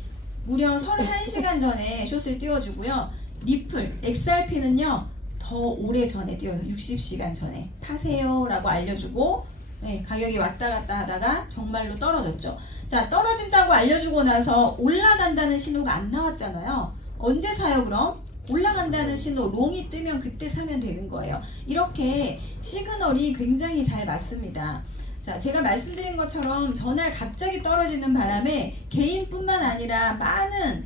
무려 31시간 전에 숏을 띄워주고요. 리플, XRP는요 더 오래 전에 띄워서 60시간 전에 파세요 라고 알려주고 네, 가격이 왔다 갔다 하다가 정말로 떨어졌죠. 자, 떨어진다고 알려주고 나서 올라간다는 신호가 안 나왔잖아요. 언제 사요 그럼? 올라간다는 신호, 롱이 뜨면 그때 사면 되는 거예요. 이렇게 시그널이 굉장히 잘 맞습니다. 자, 제가 말씀드린 것처럼 전날 갑자기 떨어지는 바람에 개인뿐만 아니라 많은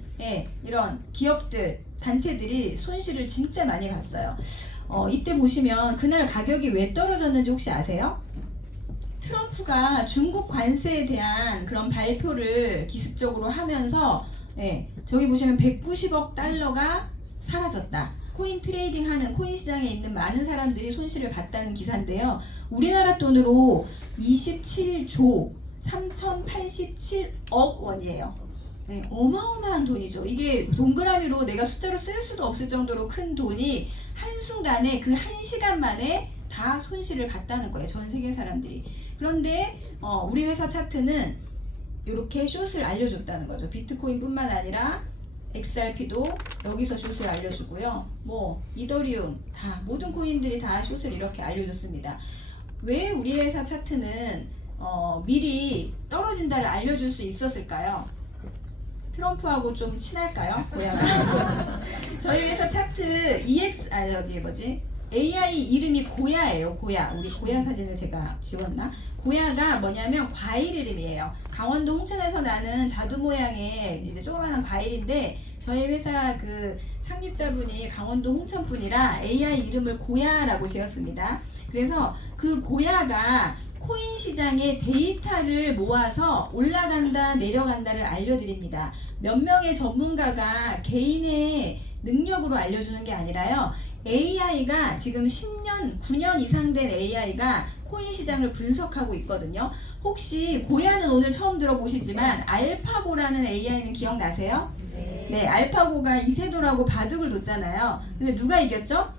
이런 기업들, 단체들이 손실을 진짜 많이 봤어요. 이때 보시면 그날 가격이 왜 떨어졌는지 혹시 아세요? 트럼프가 중국 관세에 대한 그런 발표를 기습적으로 하면서 저기 보시면 190억 달러가 사라졌다. 코인 트레이딩 하는 코인 시장에 있는 많은 사람들이 손실을 봤다는 기사인데요. 우리나라 돈으로 27조 3087억 원이에요. 네, 어마어마한 돈이죠. 이게 동그라미로 내가 숫자로 쓸 수도 없을 정도로 큰 돈이 한순간에 그 1시간 만에 다 손실을 봤다는 거예요. 전 세계 사람들이. 그런데 우리 회사 차트는 이렇게 숏을 알려줬다는 거죠. 비트코인뿐만 아니라 XRP도 여기서 숏을 알려주고요. 뭐 이더리움 다 모든 코인들이 다 숏을 이렇게 알려줬습니다. 왜 우리 회사 차트는 미리 떨어진다를 알려줄 수 있었을까요? 트럼프하고 좀 친할까요? 고야가. 저희 회사 차트 AI 이름이 고야예요. 고야. 우리 고야 사진을 제가 지웠나? 고야가 뭐냐면 과일 이름이에요. 강원도 홍천에서 나는 자두 모양의 이제 조그마한 과일인데 저희 회사 그 창립자분이 강원도 홍천 분이라 AI 이름을 고야라고 지었습니다. 그래서 그 고야가 코인 시장의 데이터를 모아서 올라간다 내려간다를 알려드립니다. 몇 명의 전문가가 개인의 능력으로 알려주는 게 아니라요. AI가 지금 10년, 9년 이상 된 AI가 코인 시장을 분석하고 있거든요. 혹시 고야는 오늘 처음 들어보시지만 알파고라는 AI는 기억나세요? 네, 알파고가 이세돌하고 바둑을 뒀잖아요. 근데 누가 이겼죠?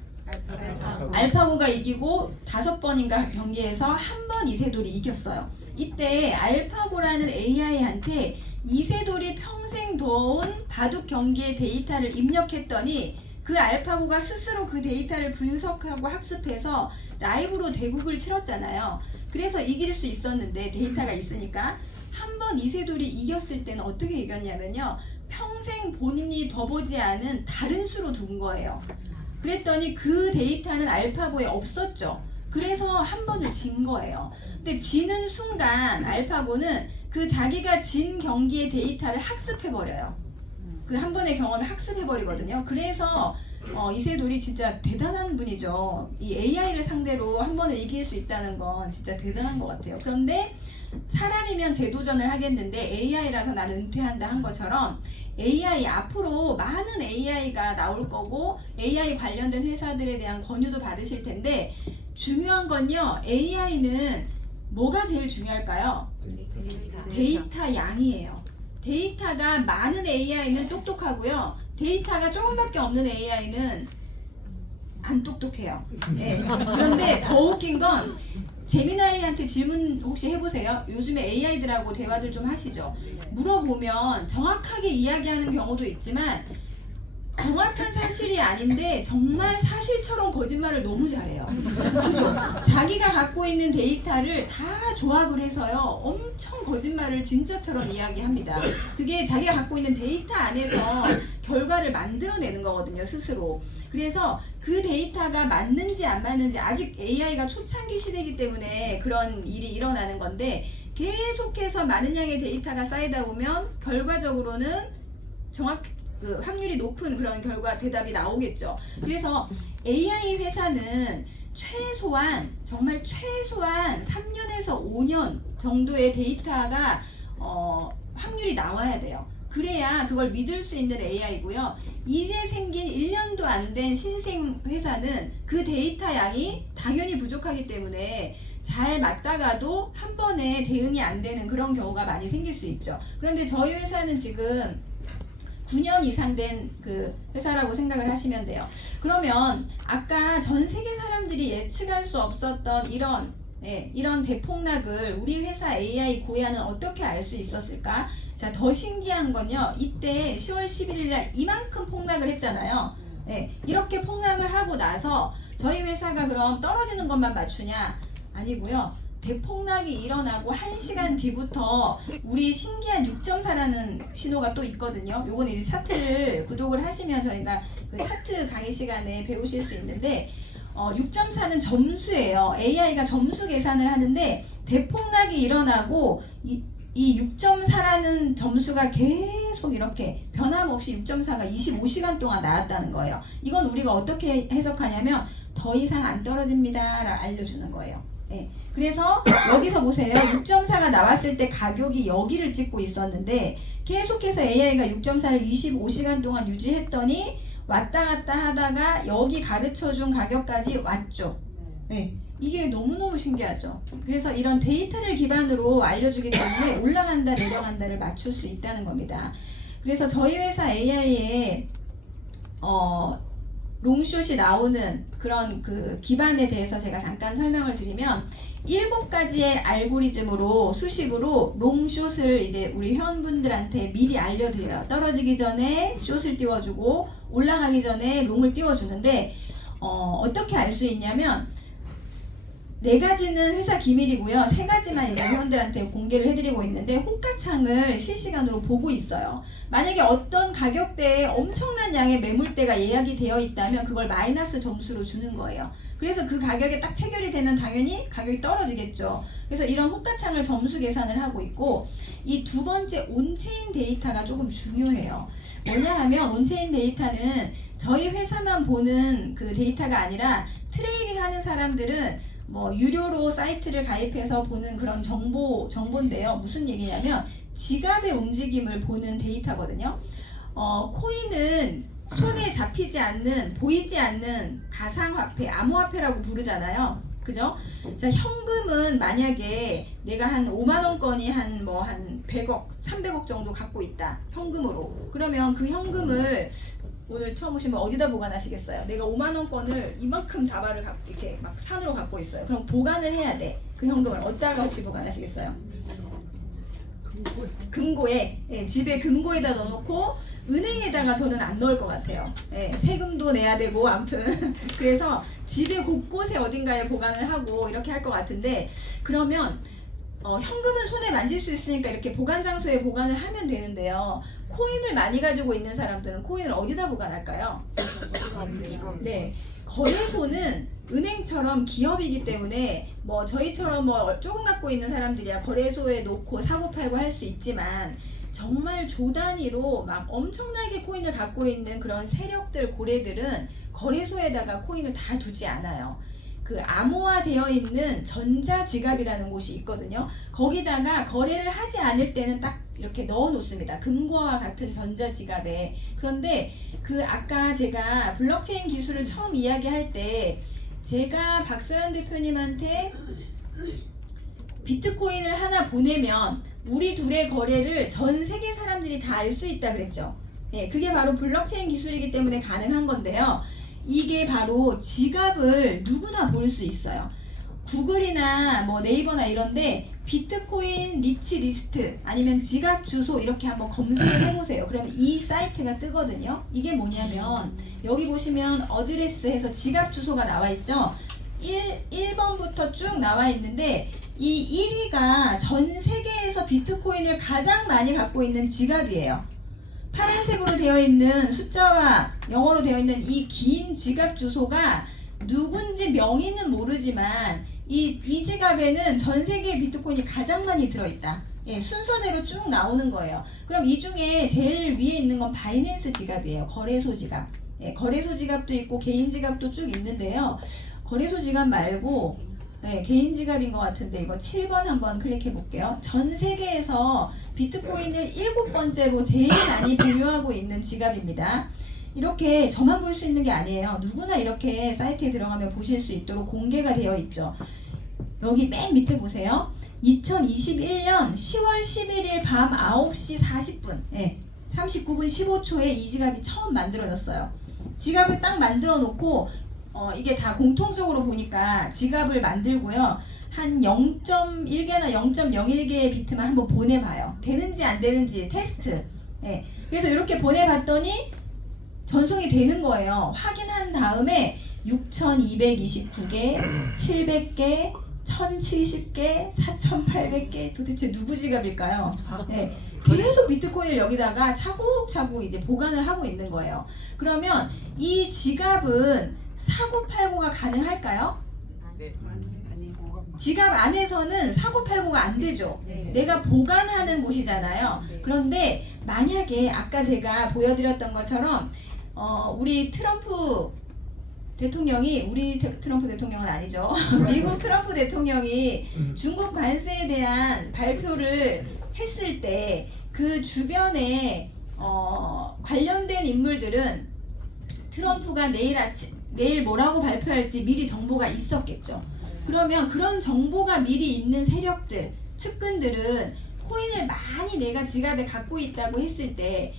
알파고가 이기고 5번인가 경기에서 한 번 이세돌이 이겼어요. 이때 알파고라는 AI한테 이세돌이 평생 둬온 바둑 경기의 데이터를 입력했더니 그 알파고가 스스로 그 데이터를 분석하고 학습해서 라이브로 대국을 치렀잖아요. 그래서 이길 수 있었는데 데이터가 있으니까 한 번 이세돌이 이겼을 때는 어떻게 이겼냐면요. 평생 본인이 둬보지 않은 다른 수로 둔 거예요. 그랬더니 그 데이터는 알파고에 없었죠. 그래서 한 번을 진 거예요. 근데 지는 순간 알파고는 그 자기가 진 경기의 데이터를 학습해버려요. 그 한 번의 경험을 학습해버리거든요. 그래서 이세돌이 진짜 대단한 분이죠. 이 AI를 상대로 한 번을 이길 수 있다는 건 진짜 대단한 것 같아요. 그런데 사람이면 재도전을 하겠는데 AI라서 나는 은퇴한다 한 것처럼 AI 앞으로 많은 AI가 나올 거고 AI 관련된 회사들에 대한 권유도 받으실 텐데 중요한 건요. AI는 뭐가 제일 중요할까요? 데이터 양이에요. 데이터가 많은 AI는 똑똑하고요. 데이터가 조금밖에 없는 AI는 안 똑똑해요. 예. 그런데 더 웃긴 건 제미나이한테 질문 혹시 해보세요. 요즘에 AI들하고 대화들 좀 하시죠. 물어보면 정확하게 이야기하는 경우도 있지만 정확한 사실이 아닌데 정말 사실처럼 거짓말을 너무 잘해요. 그죠? 자기가 갖고 있는 데이터를 다 조합을 해서요. 엄청 거짓말을 진짜처럼 이야기합니다. 그게 자기가 갖고 있는 데이터 안에서 결과를 만들어내는 거거든요. 스스로. 그래서 그 데이터가 맞는지 안 맞는지 아직 AI가 초창기 시대이기 때문에 그런 일이 일어나는 건데 계속해서 많은 양의 데이터가 쌓이다 보면 결과적으로는 그 확률이 높은 그런 결과 대답이 나오겠죠. 그래서 AI 회사는 최소한 정말 최소한 3년에서 5년 정도의 데이터가 확률이 나와야 돼요. 그래야 그걸 믿을 수 있는 AI고요. 이제 생긴 1년도 안 된 신생 회사는 그 데이터 양이 당연히 부족하기 때문에 잘 맞다가도 한 번에 대응이 안 되는 그런 경우가 많이 생길 수 있죠. 그런데 저희 회사는 지금 9년 이상 된 그 회사라고 생각을 하시면 돼요. 그러면 아까 전 세계 사람들이 예측할 수 없었던 이런 대폭락을 우리 회사 AI 고야는 어떻게 알 수 있었을까? 자, 더 신기한 건요. 이때 10월 11일 날 이만큼 폭락을 했잖아요. 이렇게 폭락을 하고 나서 저희 회사가 그럼 떨어지는 것만 맞추냐? 아니고요. 대폭락이 일어나고 1시간 뒤부터 우리 신기한 6.4라는 신호가 또 있거든요. 요건 이제 차트를 구독을 하시면 저희가 그 차트 강의 시간에 배우실 수 있는데 6.4는 점수예요. AI가 점수 계산을 하는데 대폭락이 일어나고 이 6.4라는 점수가 계속 이렇게 변함없이 6.4가 25시간 동안 나왔다는 거예요. 이건 우리가 어떻게 해석하냐면 더 이상 안 떨어집니다 라고 알려주는 거예요. 그래서 여기서 보세요. 6.4가 나왔을 때 가격이 여기를 찍고 있었는데 계속해서 AI가 6.4를 25시간 동안 유지했더니 왔다 갔다 하다가 여기 가르쳐준 가격까지 왔죠. 이게 너무너무 신기하죠. 그래서 이런 데이터를 기반으로 알려주기 때문에 올라간다 내려간다를 맞출 수 있다는 겁니다. 그래서 저희 회사 AI에 롱숏이 나오는 그런 그 기반에 대해서 제가 잠깐 설명을 드리면 7가지의 알고리즘으로 수식으로 롱숏을 이제 우리 회원분들한테 미리 알려드려요. 떨어지기 전에 숏을 띄워주고 올라가기 전에 롱을 띄워주는데 어떻게 알 수 있냐면 4가지는 회사 기밀이고요. 3가지만 이제 회원들한테 공개를 해드리고 있는데 호가창을 실시간으로 보고 있어요. 만약에 어떤 가격대에 엄청난 양의 매물대가 예약이 되어 있다면 그걸 마이너스 점수로 주는 거예요. 그래서 그 가격에 딱 체결이 되면 당연히 가격이 떨어지겠죠. 그래서 이런 호가창을 점수 계산을 하고 있고 이 두 번째 온체인 데이터가 조금 중요해요. 뭐냐 하면 온체인 데이터는 저희 회사만 보는 그 데이터가 아니라 트레이딩 하는 사람들은 뭐 유료로 사이트를 가입해서 보는 그런 정보인데요. 무슨 얘기냐면 지갑의 움직임을 보는 데이터거든요. 코인은 손에 잡히지 않는 보이지 않는 가상화폐, 암호화폐라고 부르잖아요. 그죠? 자, 현금은 만약에 내가 한 5만원권이 한 100억, 300억 정도 갖고 있다. 현금으로. 그러면 그 현금을 오늘 처음 오시면 어디다 보관하시겠어요? 내가 5만원권을 이만큼 다발을 이렇게 막 산으로 갖고 있어요. 그럼 보관을 해야 돼. 그 현금을 어디다가 혹시 보관하시겠어요? 금고에. 집에 금고에다 넣어놓고 은행에다가 저는 안 넣을 것 같아요. 세금도 내야 되고 아무튼 그래서 집에 곳곳에 어딘가에 보관을 하고 이렇게 할 것 같은데 그러면 현금은 손에 만질 수 있으니까 이렇게 보관 장소에 보관을 하면 되는데요. 코인을 많이 가지고 있는 사람들은 코인을 어디다 보관할까요? 네, 거래소는 은행처럼 기업이기 때문에 뭐 저희처럼 뭐 조금 갖고 있는 사람들이야 거래소에 놓고 사고 팔고 할 수 있지만 정말 조 단위로 막 엄청나게 코인을 갖고 있는 그런 세력들 고래들은 거래소에다가 코인을 다 두지 않아요. 그 암호화되어 있는 전자지갑이라는 곳이 있거든요. 거기다가 거래를 하지 않을 때는 딱 이렇게 넣어 놓습니다. 금고와 같은 전자지갑에. 그런데 그 아까 제가 블록체인 기술을 처음 이야기할 때 제가 박서연 대표님한테 비트코인을 하나 보내면 우리 둘의 거래를 전 세계 사람들이 다 알 수 있다 그랬죠. 예, 그게 바로 블록체인 기술이기 때문에 가능한 건데요. 이게 바로 지갑을 누구나 볼 수 있어요. 구글이나 뭐 네이버나 이런데 비트코인 리치 리스트 아니면 지갑 주소 이렇게 한번 검색을 해보세요. 그러면 이 사이트가 뜨거든요. 이게 뭐냐면 여기 보시면 어드레스 해서 지갑 주소가 나와 있죠. 1번부터 쭉 나와 있는데 이 1위가 전 세계에서 비트코인을 가장 많이 갖고 있는 지갑이에요. 파란색으로 되어 있는 숫자와 영어로 되어 있는 이 긴 지갑 주소가 누군지 명의는 모르지만 이 지갑에는 전 세계의 비트코인이 가장 많이 들어있다. 예, 순서대로 쭉 나오는 거예요. 그럼 이 중에 제일 위에 있는 건 바이낸스 지갑이에요. 거래소 지갑. 예, 거래소 지갑도 있고 개인 지갑도 쭉 있는데요. 거래소 지갑 말고 개인 지갑인 것 같은데 이거 7번 한번 클릭해 볼게요. 전 세계에서 비트코인을 7번째로 제일 많이 보유하고 있는 지갑입니다. 이렇게 저만 볼 수 있는 게 아니에요. 누구나 이렇게 사이트에 들어가면 보실 수 있도록 공개가 되어 있죠. 여기 맨 밑에 보세요. 2021년 10월 11일 밤 9시 40분 39분 15초에 이 지갑이 처음 만들어졌어요. 지갑을 딱 만들어 놓고 이게 다 공통적으로 보니까 지갑을 만들고요. 한 0.1개나 0.01개의 비트만 한번 보내봐요. 되는지 안 되는지 테스트. 그래서 이렇게 보내봤더니 전송이 되는 거예요. 확인한 다음에 6,229개, 700개, 1,070개, 4,800개 도대체 누구 지갑일까요? 계속 비트코인을 여기다가 차곡차곡 이제 보관을 하고 있는 거예요. 그러면 이 지갑은 사고팔고가 가능할까요? 지갑 안에서는 사고팔고가 안 되죠. 내가 보관하는 곳이잖아요. 그런데 만약에 아까 제가 보여드렸던 것처럼 우리 트럼프 대통령이 우리 트럼프 대통령은 아니죠. 미국 트럼프 대통령이 중국 관세에 대한 발표를 했을 때 그 주변에 관련된 인물들은 트럼프가 내일 뭐라고 발표할지 미리 정보가 있었겠죠. 그러면 그런 정보가 미리 있는 세력들, 측근들은 코인을 많이 내가 지갑에 갖고 있다고 했을 때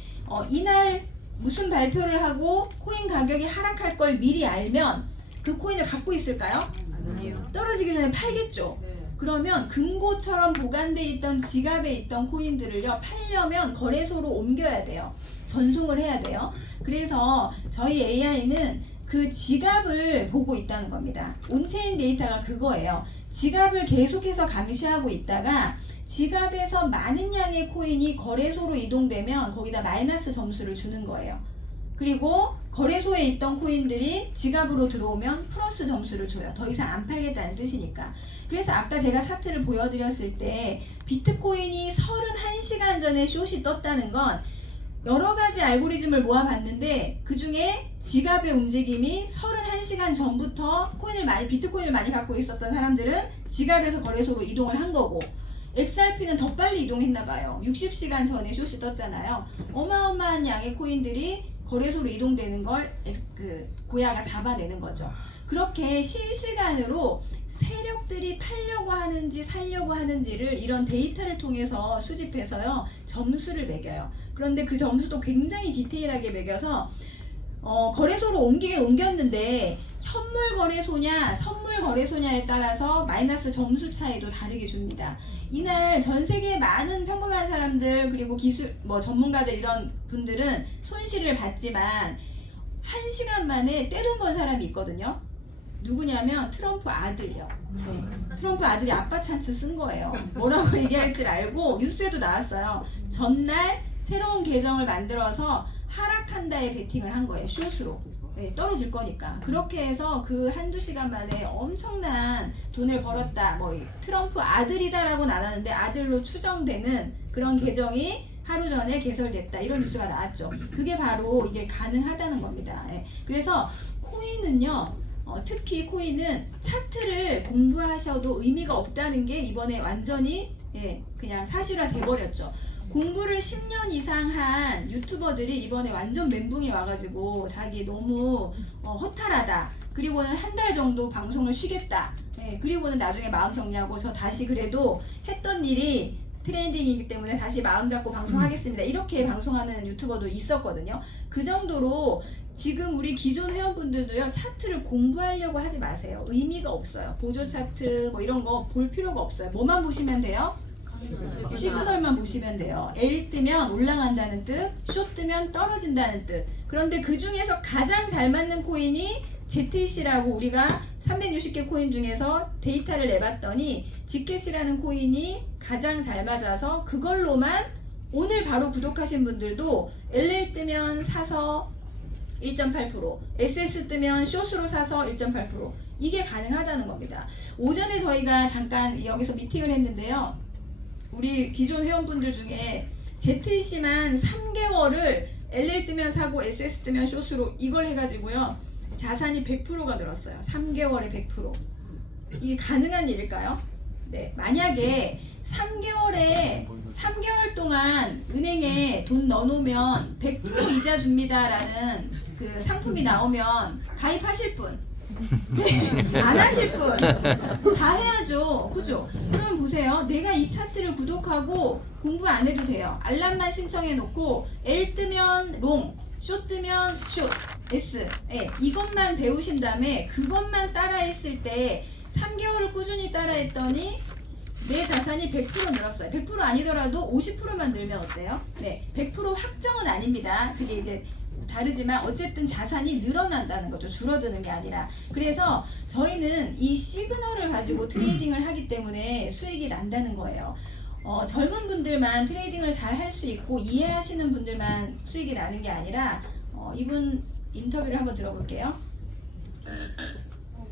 이날 무슨 발표를 하고 코인 가격이 하락할 걸 미리 알면 그 코인을 갖고 있을까요? 떨어지기 전에 팔겠죠. 그러면 금고처럼 보관돼 있던 지갑에 있던 코인들을요 팔려면 거래소로 옮겨야 돼요. 전송을 해야 돼요. 그래서 저희 AI는 그 지갑을 보고 있다는 겁니다. 온체인 데이터가 그거예요. 지갑을 계속해서 감시하고 있다가 지갑에서 많은 양의 코인이 거래소로 이동되면 거기다 마이너스 점수를 주는 거예요. 그리고 거래소에 있던 코인들이 지갑으로 들어오면 플러스 점수를 줘요. 더 이상 안 팔겠다는 뜻이니까. 그래서 아까 제가 차트를 보여드렸을 때 비트코인이 31시간 전에 숏이 떴다는 건 여러 가지 알고리즘을 모아봤는데 그 중에 지갑의 움직임이 31시간 전부터 비트코인을 많이 갖고 있었던 사람들은 지갑에서 거래소로 이동을 한 거고 XRP는 더 빨리 이동했나 봐요. 60시간 전에 숏이 떴잖아요. 어마어마한 양의 코인들이 거래소로 이동되는 걸 고야가 잡아내는 거죠. 그렇게 실시간으로 세력들이 팔려고 하는지 살려고 하는지를 이런 데이터를 통해서 수집해서요 점수를 매겨요. 그런데 그 점수도 굉장히 디테일하게 매겨서 거래소로 옮겼는데 현물 거래소냐 선물 거래소냐에 따라서 마이너스 점수 차이도 다르게 줍니다. 이날 전 세계의 많은 평범한 사람들 그리고 기술 전문가들 이런 분들은 손실을 봤지만 1시간 만에 떼돈 번 사람이 있거든요. 누구냐면 트럼프 아들요. 트럼프 아들이 아빠 찬스 쓴 거예요. 뭐라고 얘기할지 알고 뉴스에도 나왔어요. 전날 새로운 계정을 만들어서 하락한다에 베팅을 한 거예요. 숏으로. 떨어질 거니까. 그렇게 해서 그 한두 시간 만에 엄청난 돈을 벌었다. 트럼프 아들이다라고는 안 하는데 아들로 추정되는 그런 계정이 하루 전에 개설됐다. 이런 뉴스가 나왔죠. 그게 바로 이게 가능하다는 겁니다. 그래서 코인은요. 특히 코인은 차트를 공부하셔도 의미가 없다는 게 이번에 완전히 그냥 사실화 돼버렸죠. 공부를 10년 이상 한 유튜버들이 이번에 완전 멘붕이 와가지고 자기 너무 허탈하다. 그리고는 한 달 정도 방송을 쉬겠다. 그리고는 나중에 마음 정리하고 저 다시 그래도 했던 일이 트렌딩이기 때문에 다시 마음 잡고 방송하겠습니다. 이렇게 방송하는 유튜버도 있었거든요. 그 정도로 지금 우리 기존 회원분들도요, 차트를 공부하려고 하지 마세요. 의미가 없어요. 보조 차트 뭐 이런 거 볼 필요가 없어요. 뭐만 보시면 돼요? 시그널만 보시면 돼요. L 뜨면 올라간다는 뜻, 쇼 뜨면 떨어진다는 뜻. 그런데 그 중에서 가장 잘 맞는 코인이 ZC라고 우리가 360개 코인 중에서 데이터를 내봤더니 지켓이라는 코인이 가장 잘 맞아서 그걸로만 오늘 바로 구독하신 분들도 LL 뜨면 사서 1.8%, SS 뜨면 숏으로 사서 1.8%, 이게 가능하다는 겁니다. 오전에 저희가 잠깐 여기서 미팅을 했는데요. 우리 기존 회원분들 중에 ZC만 3개월을 LL 뜨면 사고 SS 뜨면 숏으로 이걸 해가지고요, 자산이 100%가 늘었어요. 3개월에 100%. 이게 가능한 일일까요? 네, 만약에 3개월 동안 은행에 돈 넣어놓으면 100% 이자 줍니다라는 그 상품이 나오면 가입하실 분, 네, 안 하실 분 다 해야죠. 그죠? 그러면 보세요. 내가 이 차트를 구독하고 공부 안 해도 돼요. 알람만 신청해 놓고 L 뜨면 롱, 쇼 뜨면 숏, S, 이것만 배우신 다음에 그것만 따라했을 때 3개월을 꾸준히 따라했더니 내 자산이 100% 늘었어요. 100% 아니더라도 50%만 늘면 어때요? 네, 100% 확정은 아닙니다. 그게 이제 다르지만 어쨌든 자산이 늘어난다는 거죠. 줄어드는 게 아니라. 그래서 저희는 이 시그널을 가지고 트레이딩을 하기 때문에 수익이 난다는 거예요. 젊은 분들만 트레이딩을 잘 할 수 있고 이해하시는 분들만 수익이 나는 게 아니라 이분 인터뷰를 한번 들어볼게요.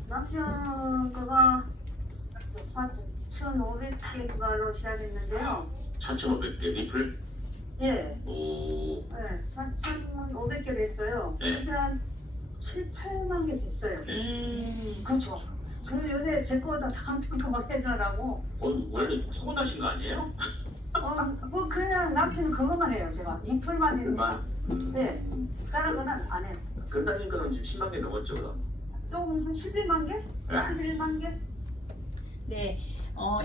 남편 그가 4,500개 그걸로 시작했는데요. 4,500개 리플? 예, 오. 네, 4,500개 됐어요. 네. 근데 한 7, 8만 개 됐어요. 그렇죠. 그리고 요새 제 거다 막 해달라고. 원래 소문나신 거 아니에요? 뭐 그냥 남편은 그것만 해요. 제가 리플만 해요. 네, 다른 거는 안 해요. 근사님 거는 지금 10만 개 넘었죠, 그럼? 조금 한 11만 개? 11만 개? 네,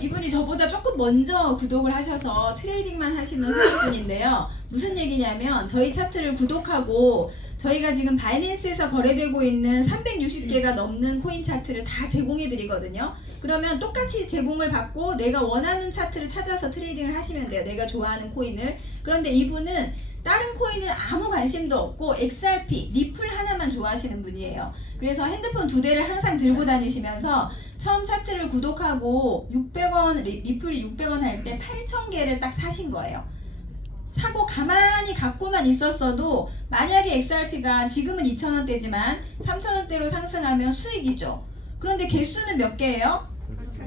이분이 저보다 조금 먼저 구독을 하셔서 트레이딩만 하시는 분인데요. 무슨 얘기냐면 저희 차트를 구독하고 저희가 지금 바이낸스에서 거래되고 있는 360개가 넘는 코인 차트를 다 제공해 드리거든요. 그러면 똑같이 제공을 받고 내가 원하는 차트를 찾아서 트레이딩을 하시면 돼요. 내가 좋아하는 코인을. 그런데 이분은 다른 코인은 아무 관심도 없고 XRP, 리플 하나만 좋아하시는 분이에요. 그래서 핸드폰 2대를 항상 들고 다니시면서 처음 차트를 구독하고 600원, 리플이 600원 할 때 8,000개를 딱 사신 거예요. 사고 가만히 갖고만 있었어도 만약에 XRP가 지금은 2,000원대지만 3,000원대로 상승하면 수익이죠. 그런데 개수는 몇 개예요?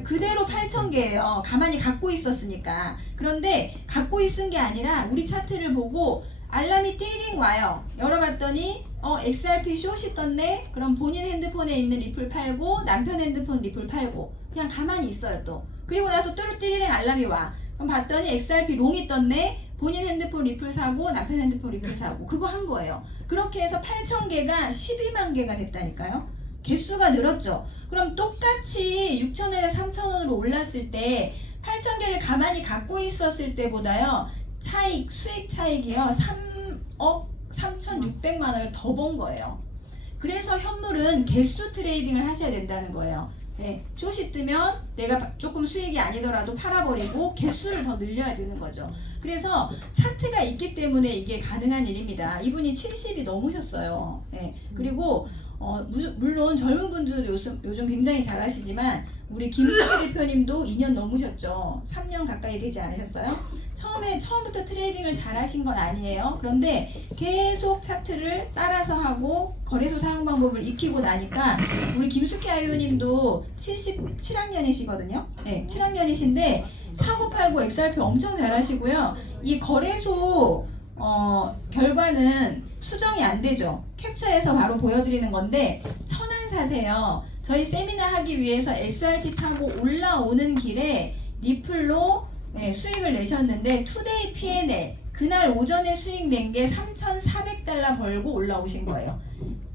그대로 8,000개예요. 가만히 갖고 있었으니까. 그런데 갖고 있은 게 아니라 우리 차트를 보고 알람이 띠링 와요. 열어봤더니 XRP 숏이 떴네? 그럼 본인 핸드폰에 있는 리플 팔고 남편 핸드폰 리플 팔고 그냥 가만히 있어요 또. 그리고 나서 뚜루띠리링 알람이 와. 그럼 봤더니 XRP 롱이 떴네? 본인 핸드폰 리플 사고 남편 핸드폰 리플 사고 그거 한 거예요. 그렇게 해서 8,000개가 12만 개가 됐다니까요. 개수가 늘었죠. 그럼 똑같이 6,000원에서 3,000원으로 올랐을 때 8,000개를 가만히 갖고 있었을 때보다요 차익, 수익 차익이요 3억 3,600만 원을 더 번 거예요. 그래서 현물은 개수 트레이딩을 하셔야 된다는 거예요. 네, 숏이 뜨면 내가 조금 수익이 아니더라도 팔아버리고 개수를 더 늘려야 되는 거죠. 그래서 차트가 있기 때문에 이게 가능한 일입니다. 이분이 70이 넘으셨어요. 네, 그리고 물론 젊은 분들도 요즘 굉장히 잘하시지만 우리 김수기 대표님도 2년 넘으셨죠. 3년 가까이 되지 않으셨어요? 처음부터 트레이딩을 잘하신 건 아니에요. 그런데 계속 차트를 따라서 하고 거래소 사용 방법을 익히고 나니까 우리 김숙희 아이유님도 77학년이시거든요. 네, 7학년이신데 사고 팔고 XRP 엄청 잘하시고요. 이 거래소 결과는 수정이 안 되죠. 캡처해서 바로 보여드리는 건데 천안 사세요. 저희 세미나 하기 위해서 SRT 타고 올라오는 길에 리플로 수익을 내셨는데 투데이 P&L 그날 오전에 수익 낸 게 3,400달러 벌고 올라오신 거예요.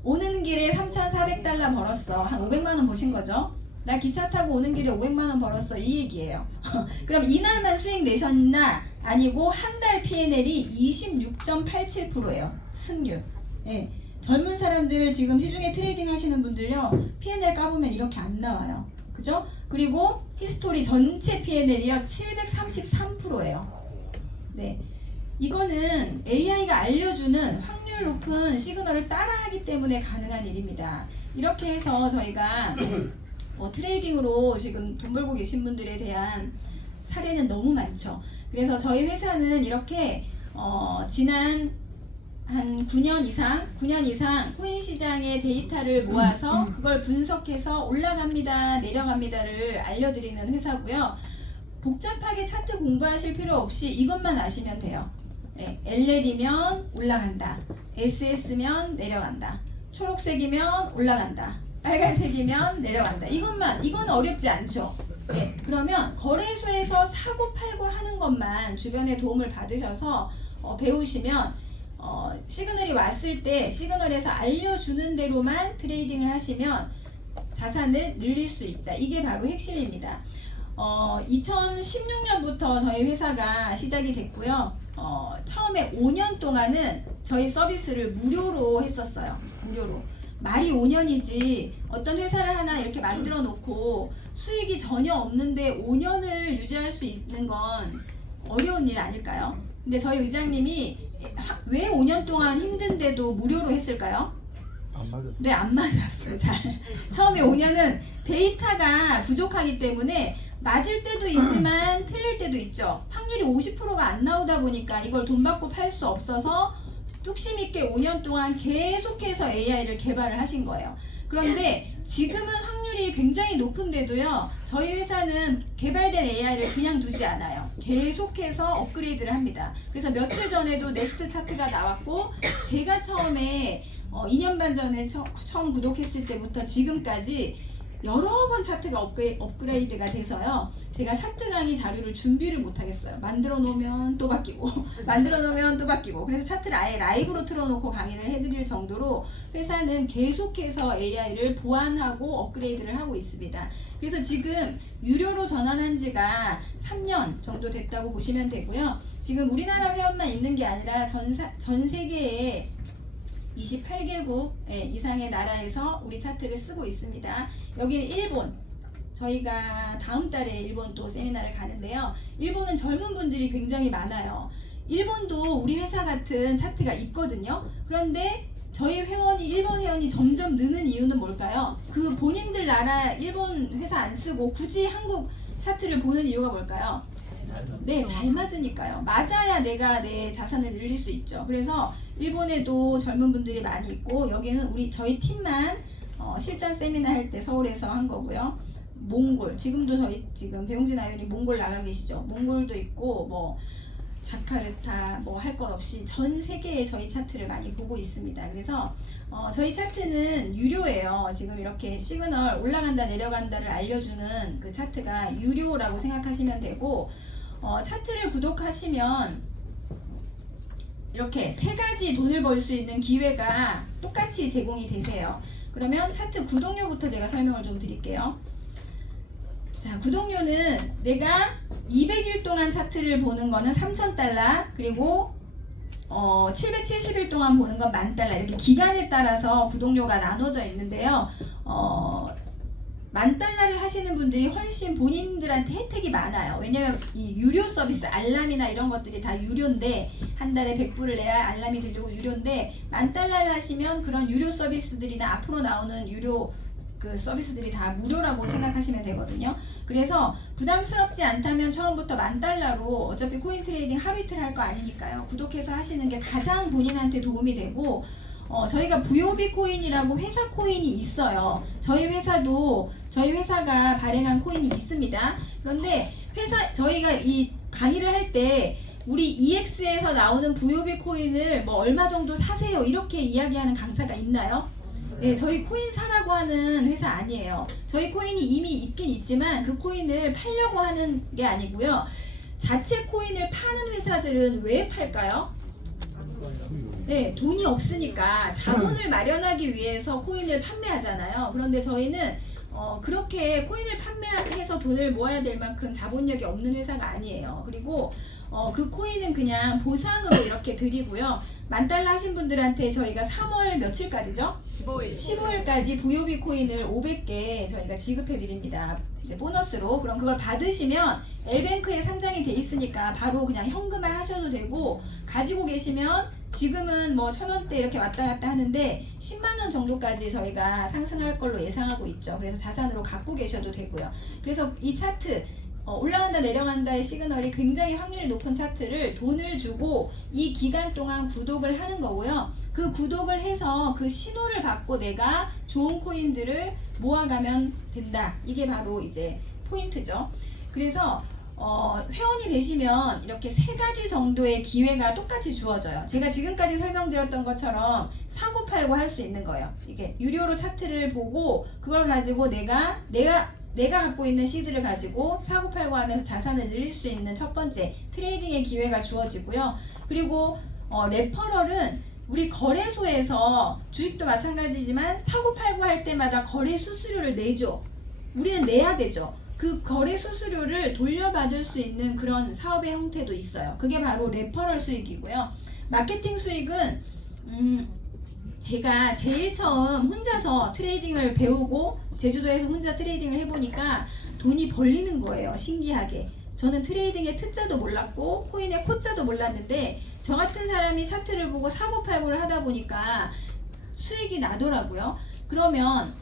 오는 길에 3,400달러 벌었어. 한 500만 원 버신 거죠. 나 기차 타고 오는 길에 500만 원 벌었어. 이 얘기예요. 그럼 이날만 수익 내셨나? 아니고 한 달 P&L이 26.87%예요. 승률. 예. 젊은 사람들 지금 시중에 트레이딩 하시는 분들요. P&L 까보면 이렇게 안 나와요. 그죠? 그리고 히스토리 전체 P&L이요. 733%예요. 네. 이거는 AI가 알려주는 확률 높은 시그널을 따라하기 때문에 가능한 일입니다. 이렇게 해서 저희가 트레이딩으로 지금 돈 벌고 계신 분들에 대한 사례는 너무 많죠. 그래서 저희 회사는 이렇게 지난 한 9년 이상 코인 시장의 데이터를 모아서 그걸 분석해서 올라갑니다, 내려갑니다를 알려드리는 회사고요. 복잡하게 차트 공부하실 필요 없이 이것만 아시면 돼요. 네, LL이면 올라간다, SS면 내려간다, 초록색이면 올라간다, 빨간색이면 내려간다. 이건 어렵지 않죠. 네, 그러면 거래소에서 사고 팔고 하는 것만 주변에 도움을 받으셔서 배우시면 시그널이 왔을 때 시그널에서 알려주는 대로만 트레이딩을 하시면 자산을 늘릴 수 있다. 이게 바로 핵심입니다. 2016년부터 저희 회사가 시작이 됐고요. 처음에 5년 동안은 저희 서비스를 무료로 했었어요. 무료로. 말이 5년이지 어떤 회사를 하나 이렇게 만들어 놓고 수익이 전혀 없는데 5년을 유지할 수 있는 건 어려운 일 아닐까요? 근데 저희 의장님이 왜 5년 동안 힘든데도 무료로 했을까요? 안 맞았어요. 네, 안 맞았어요. 잘. 처음에 5년은 데이터가 부족하기 때문에 맞을 때도 있지만 틀릴 때도 있죠. 확률이 50%가 안 나오다 보니까 이걸 돈 받고 팔 수 없어서 뚝심 있게 5년 동안 계속해서 AI를 개발을 하신 거예요. 그런데 지금은 확률이 굉장히 높은데도요. 저희 회사는 개발된 AI를 그냥 두지 않아요. 계속해서 업그레이드를 합니다. 그래서 며칠 전에도 넥스트 차트가 나왔고 제가 처음에 2년 반 전에 처음 구독했을 때부터 지금까지 여러 번 차트가 업그레이드가 돼서요. 제가 차트 강의 자료를 준비를 못 하겠어요. 만들어 놓으면 또 바뀌고 만들어 놓으면 또 바뀌고 그래서 차트를 아예 라이브로 틀어놓고 강의를 해드릴 정도로 회사는 계속해서 AI를 보완하고 업그레이드를 하고 있습니다. 그래서 지금 유료로 전환한 지가 3년 정도 됐다고 보시면 되고요. 지금 우리나라 회원만 있는 게 아니라 전 세계에 28개국 이상의 나라에서 우리 차트를 쓰고 있습니다. 여기는 일본. 저희가 다음 달에 일본 또 세미나를 가는데요. 일본은 젊은 분들이 굉장히 많아요. 일본도 우리 회사 같은 차트가 있거든요. 그런데 저희 일본 회원이 점점 느는 이유는 뭘까요? 그 본인들 나라 일본 회사 안 쓰고 굳이 한국 차트를 보는 이유가 뭘까요? 네, 잘 맞으니까요. 맞아야 내가 내 자산을 늘릴 수 있죠. 그래서 일본에도 젊은 분들이 많이 있고 여기는 저희 팀만 실전 세미나 할 때 서울에서 한 거고요. 몽골, 지금도 저희 배용진 아이언이 몽골 나가 계시죠. 몽골도 있고 뭐 자카르타 뭐 할 것 없이 전 세계에 저희 차트를 많이 보고 있습니다. 그래서 저희 차트는 유료예요. 지금 이렇게 시그널 올라간다 내려간다를 알려주는 그 차트가 유료라고 생각하시면 되고 차트를 구독하시면 이렇게 3가지 돈을 벌 수 있는 기회가 똑같이 제공이 되세요. 그러면 차트 구독료부터 제가 설명을 좀 드릴게요. 자, 구독료는 내가 200일 동안 차트를 보는 거는 3,000달러, 그리고 770일 동안 보는 건 10,000달러, 이렇게 기간에 따라서 구독료가 나눠져 있는데요. 10,000달러를 하시는 분들이 훨씬 본인들한테 혜택이 많아요. 왜냐면 이 유료 서비스, 알람이나 이런 것들이 다 유료인데 한 달에 100불을 내야 알람이 들리고 유료인데 10,000달러를 하시면 그런 유료 서비스들이나 앞으로 나오는 유료 그 서비스들이 다 무료라고 생각하시면 되거든요. 그래서 부담스럽지 않다면 처음부터 10,000달러로 어차피 코인 트레이딩 하루 이틀 할 거 아니니까요. 구독해서 하시는 게 가장 본인한테 도움이 되고 저희가 VOB 코인이라고 회사 코인이 있어요. 저희 회사가 발행한 코인이 있습니다. 그런데 저희가 이 강의를 할 때 우리 EX에서 나오는 VOB 코인을 뭐 얼마 정도 사세요 이렇게 이야기하는 강사가 있나요? 네, 저희 코인 사라고 하는 회사 아니에요. 저희 코인이 이미 있긴 있지만 그 코인을 팔려고 하는 게 아니고요. 자체 코인을 파는 회사들은 왜 팔까요? 네, 돈이 없으니까 자본을 마련하기 위해서 코인을 판매하잖아요. 그런데 저희는 그렇게 코인을 판매해서 돈을 모아야 될 만큼 자본력이 없는 회사가 아니에요. 그리고 그 코인은 그냥 보상으로 이렇게 드리고요. $10,000 하신 분들한테 저희가 3월 며칠까지죠? 15일까지 VOB 코인을 500개 저희가 지급해 드립니다. 이제 보너스로. 그럼 그걸 받으시면 L뱅크에 상장이 돼 있으니까 바로 그냥 현금화 하셔도 되고, 가지고 계시면 지금은 뭐 1,000원대 이렇게 왔다 갔다 하는데 10만 원 정도까지 저희가 상승할 걸로 예상하고 있죠. 그래서 자산으로 갖고 계셔도 되고요. 그래서 이 차트 올라간다 내려간다의 시그널이 굉장히 확률이 높은 차트를 돈을 주고 이 기간 동안 구독을 하는 거고요. 그 구독을 해서 그 신호를 받고 내가 좋은 코인들을 모아가면 된다. 이게 바로 이제 포인트죠. 그래서 회원이 되시면 이렇게 3가지 정도의 기회가 똑같이 주어져요. 제가 지금까지 설명드렸던 것처럼 사고 팔고 할 수 있는 거예요. 이게 유료로 차트를 보고 그걸 가지고 내가 갖고 있는 시드를 가지고 사고 팔고 하면서 자산을 늘릴 수 있는 첫 번째 트레이딩의 기회가 주어지고요. 그리고 레퍼럴은 우리 거래소에서 주식도 마찬가지지만 사고 팔고 할 때마다 거래 수수료를 내죠. 우리는 내야 되죠. 그 거래 수수료를 돌려받을 수 있는 그런 사업의 형태도 있어요. 그게 바로 레퍼럴 수익이고요. 마케팅 수익은 제가 제일 처음 혼자서 트레이딩을 배우고 제주도에서 혼자 트레이딩을 해보니까 돈이 벌리는 거예요. 신기하게. 저는 트레이딩의 트자도 몰랐고 코인의 코자도 몰랐는데 저 같은 사람이 차트를 보고 사고 팔고를 하다 보니까 수익이 나더라고요. 그러면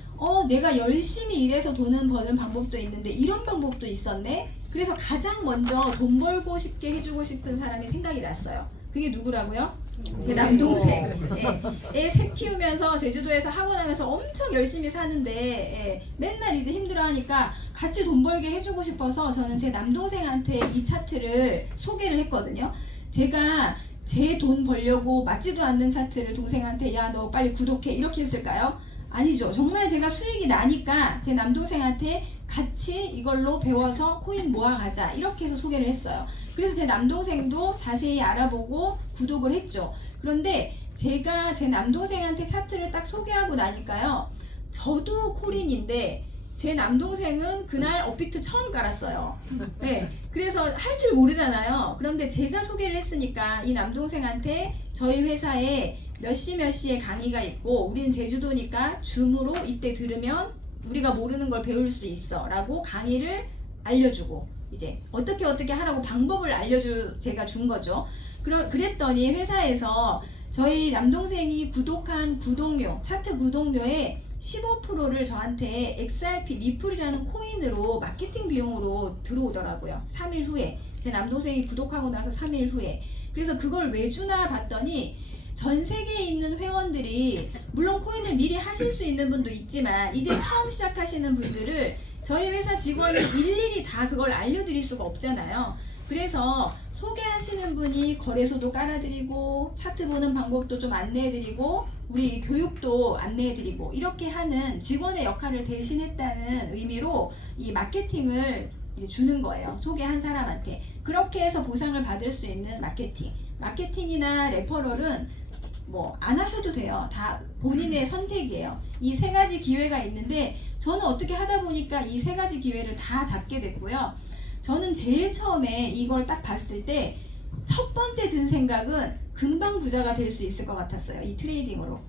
내가 열심히 일해서 돈을 버는 방법도 있는데 이런 방법도 있었네? 그래서 가장 먼저 돈 벌고 싶게 해주고 싶은 사람이 생각이 났어요. 그게 누구라고요? 제 남동생. 애 새 키우면서 제주도에서 학원하면서 엄청 열심히 사는데 맨날 이제 힘들어하니까 같이 돈 벌게 해주고 싶어서 저는 제 남동생한테 이 차트를 소개를 했거든요. 제가 제 돈 벌려고 맞지도 않는 차트를 동생한테 야 너 빨리 구독해 이렇게 했을까요? 아니죠. 정말 제가 수익이 나니까 제 남동생한테 같이 이걸로 배워서 코인 모아가자 이렇게 해서 소개를 했어요. 그래서 제 남동생도 자세히 알아보고 구독을 했죠. 그런데 제가 제 남동생한테 차트를 딱 소개하고 나니까요. 저도 코린인데 제 남동생은 그날 업비트 처음 깔았어요. 네, 그래서 할 줄 모르잖아요. 그런데 제가 소개를 했으니까 이 남동생한테 저희 회사에 몇 시에 강의가 있고 우린 제주도니까 줌으로 이때 들으면 우리가 모르는 걸 배울 수 있어 라고 강의를 알려주고 이제 어떻게 하라고 방법을 제가 준 거죠. 그랬더니 회사에서 저희 남동생이 구독한 구독료, 차트 구독료의 15%를 저한테 XRP 리플이라는 코인으로 마케팅 비용으로 들어오더라고요. 3일 후에. 제 남동생이 구독하고 나서 3일 후에. 그래서 그걸 왜 주나 봤더니 전 세계에 있는 회원들이 물론 코인을 미리 하실 수 있는 분도 있지만 이제 처음 시작하시는 분들을 저희 회사 직원이 일일이 다 그걸 알려드릴 수가 없잖아요. 그래서 소개하시는 분이 거래소도 깔아드리고 차트 보는 방법도 좀 안내해드리고 우리 교육도 안내해드리고 이렇게 하는 직원의 역할을 대신했다는 의미로 이 마케팅을 이제 주는 거예요. 소개한 사람한테. 그렇게 해서 보상을 받을 수 있는 마케팅이나 레퍼럴은 뭐 안 하셔도 돼요. 다 본인의 선택이에요. 이 3가지 기회가 있는데 저는 어떻게 하다 보니까 이 3가지 기회를 다 잡게 됐고요. 저는 제일 처음에 이걸 딱 봤을 때 첫 번째 든 생각은 금방 부자가 될 수 있을 것 같았어요. 이 트레이딩으로.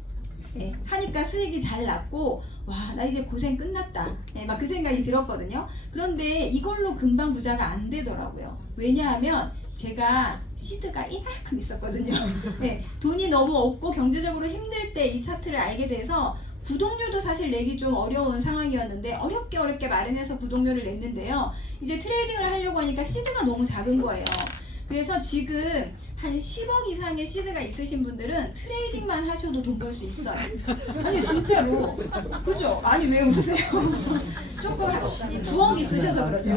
하니까 수익이 잘 났고 와, 나 이제 고생 끝났다. 막 그 생각이 들었거든요. 그런데 이걸로 금방 부자가 안 되더라고요. 왜냐하면 제가 시드가 이만큼 있었거든요. 돈이 너무 없고 경제적으로 힘들 때 이 차트를 알게 돼서 구독료도 사실 내기 좀 어려운 상황이었는데 어렵게 마련해서 구독료를 냈는데요. 이제 트레이딩을 하려고 하니까 시드가 너무 작은 거예요. 그래서 지금 한 10억 이상의 시드가 있으신 분들은 트레이딩만 하셔도 돈 벌 수 있어요. 아니 진짜로. 그죠? 아니 왜 웃으세요? 조금 9억 있으셔서 그러죠.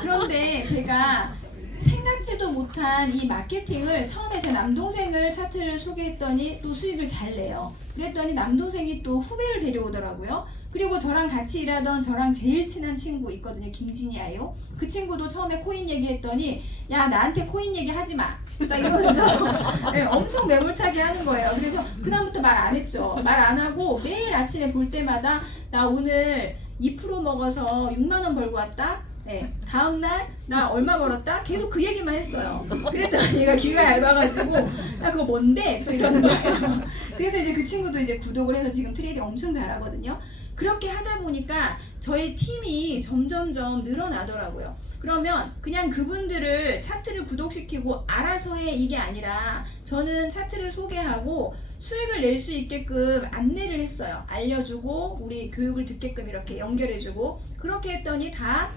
그런데 제가 생각지도 못한 이 마케팅을 처음에 제 남동생을 차트를 소개했더니 또 수익을 잘 내요. 그랬더니 남동생이 또 후배를 데려오더라고요. 그리고 저랑 같이 일하던 저랑 제일 친한 친구 있거든요. 김진이아요. 그 친구도 처음에 코인 얘기했더니 야 나한테 코인 얘기 하지 마. 딱 이러면서 네, 엄청 매몰차게 하는 거예요. 그래서 그다음부터 말 안 했죠. 말 안 하고 매일 아침에 볼 때마다 나 오늘 2% 먹어서 6만 원 벌고 왔다. 네, 다음날 나 얼마 벌었다? 계속 그 얘기만 했어요. 그랬더니 얘가 귀가 얇아가지고 나 그거 뭔데? 또 이러는 거예요. 그래서 이제 그 친구도 이제 구독을 해서 지금 트레이딩 엄청 잘하거든요. 그렇게 하다 보니까 저희 팀이 점점점 늘어나더라고요. 그러면 그냥 그분들을 차트를 구독시키고 알아서 해 이게 아니라 저는 차트를 소개하고 수익을 낼 수 있게끔 안내를 했어요. 알려주고 우리 교육을 듣게끔 이렇게 연결해주고 그렇게 했더니 다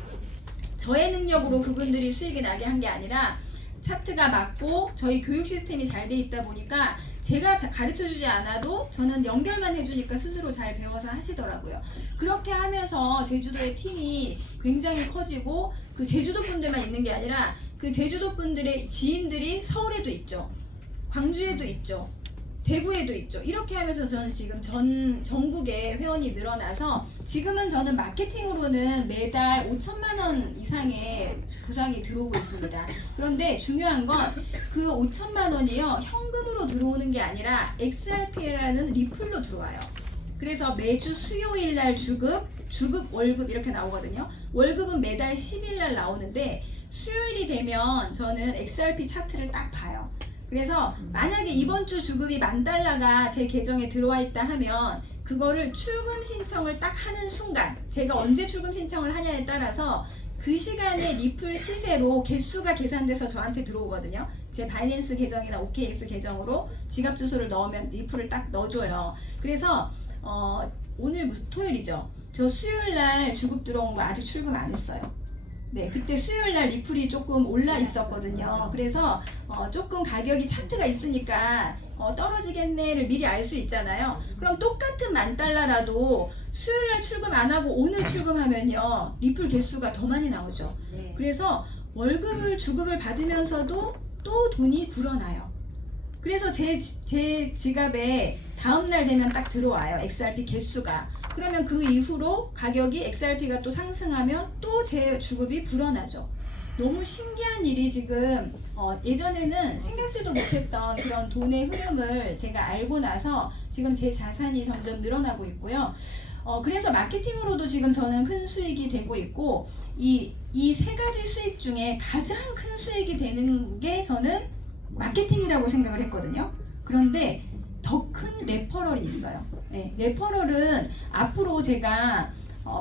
저의 능력으로 그분들이 수익이 나게 한 게 아니라 차트가 맞고 저희 교육 시스템이 잘 돼 있다 보니까 제가 가르쳐주지 않아도 저는 연결만 해주니까 스스로 잘 배워서 하시더라고요. 그렇게 하면서 제주도의 팀이 굉장히 커지고 그 제주도 분들만 있는 게 아니라 그 제주도 분들의 지인들이 서울에도 있죠. 광주에도 있죠. 대구에도 있죠. 이렇게 하면서 저는 지금 전국에 회원이 늘어나서 지금은 저는 마케팅으로는 매달 5천만 원 이상의 보상이 들어오고 있습니다. 그런데 중요한 건 그 5천만 원이요 현금으로 들어오는 게 아니라 XRP라는 리플로 들어와요. 그래서 매주 수요일 날 주급, 월급 이렇게 나오거든요. 월급은 매달 10일 날 나오는데 수요일이 되면 저는 XRP 차트를 딱 봐요. 그래서 만약에 이번 주 주급이 $10,000가 제 계정에 들어와 있다 하면 그거를 출금 신청을 딱 하는 순간 제가 언제 출금 신청을 하냐에 따라서 그 시간에 리플 시세로 개수가 계산돼서 저한테 들어오거든요. 제 바이낸스 계정이나 OKX 계정으로 지갑 주소를 넣으면 리플을 딱 넣어줘요. 그래서 오늘 토요일이죠. 저 수요일 날 주급 들어온 거 아직 출금 안 했어요. 네, 그때 수요일 날 리플이 조금 올라 있었거든요. 그래서 조금 가격이 차트가 있으니까 떨어지겠네를 미리 알 수 있잖아요. 그럼 똑같은 $10,000라도 수요일 날 출금 안 하고 오늘 출금하면요 리플 개수가 더 많이 나오죠. 그래서 월급을 주급을 받으면서도 또 돈이 불어나요. 그래서 제 지갑에 다음날 되면 딱 들어와요. XRP 개수가. 그러면 그 이후로 가격이 XRP가 또 상승하면 또 제 주급이 불어나죠. 너무 신기한 일이 지금 예전에는 생각지도 못했던 그런 돈의 흐름을 제가 알고 나서 지금 제 자산이 점점 늘어나고 있고요. 그래서 마케팅으로도 지금 저는 큰 수익이 되고 있고 이 세 가지 수익 중에 가장 큰 수익이 되는 게 저는 마케팅이라고 생각을 했거든요. 그런데 더 큰 레퍼럴이 있어요. 네, 레퍼럴은 앞으로 제가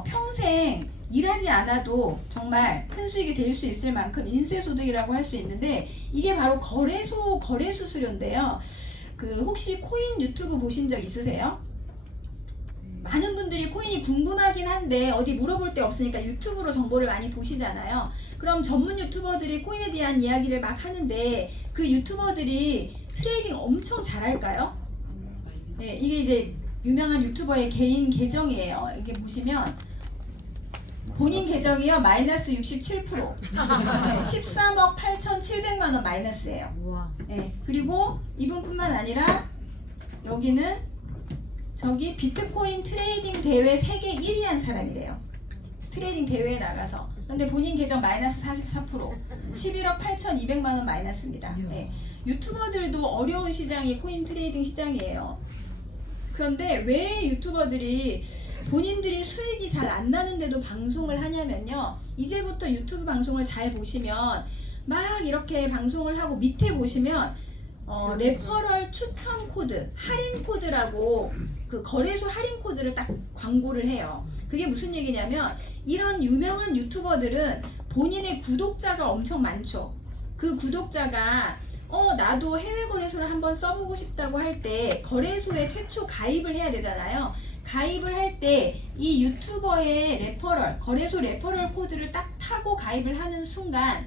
평생 일하지 않아도 정말 큰 수익이 될 수 있을 만큼 인쇄소득이라고 할 수 있는데 이게 바로 거래 수수료인데요. 그 혹시 코인 유튜브 보신 적 있으세요? 많은 분들이 코인이 궁금하긴 한데 어디 물어볼 데 없으니까 유튜브로 정보를 많이 보시잖아요. 그럼 전문 유튜버들이 코인에 대한 이야기를 막 하는데 그 유튜버들이 트레이딩 엄청 잘할까요? 네, 이게 이제 유명한 유튜버의 개인 계정이에요. 이게 보시면 본인 계정이요 마이너스 67%, 네, 13억 8,700만 원 마이너스예요. 네, 그리고 이분뿐만 아니라 여기는 저기 비트코인 트레이딩 대회 세계 1위 한 사람이래요. 트레이딩 대회에 나가서. 그런데 본인 계정 마이너스 44%, 11억 8,200만 원 마이너스입니다. 네, 유튜버들도 어려운 시장이 코인 트레이딩 시장이에요. 그런데 왜 유튜버들이 본인들이 수익이 잘 안 나는데도 방송을 하냐면요. 이제부터 유튜브 방송을 잘 보시면 막 이렇게 방송을 하고 밑에 보시면 레퍼럴 추천 코드, 할인 코드라고 그 거래소 할인 코드를 딱 광고를 해요. 그게 무슨 얘기냐면 이런 유명한 유튜버들은 본인의 구독자가 엄청 많죠. 그 구독자가 나도 해외 거래소를 한번 써보고 싶다고 할 때 거래소에 최초 가입을 해야 되잖아요. 가입을 할 때 이 유튜버의 레퍼럴, 거래소 레퍼럴 코드를 딱 타고 가입을 하는 순간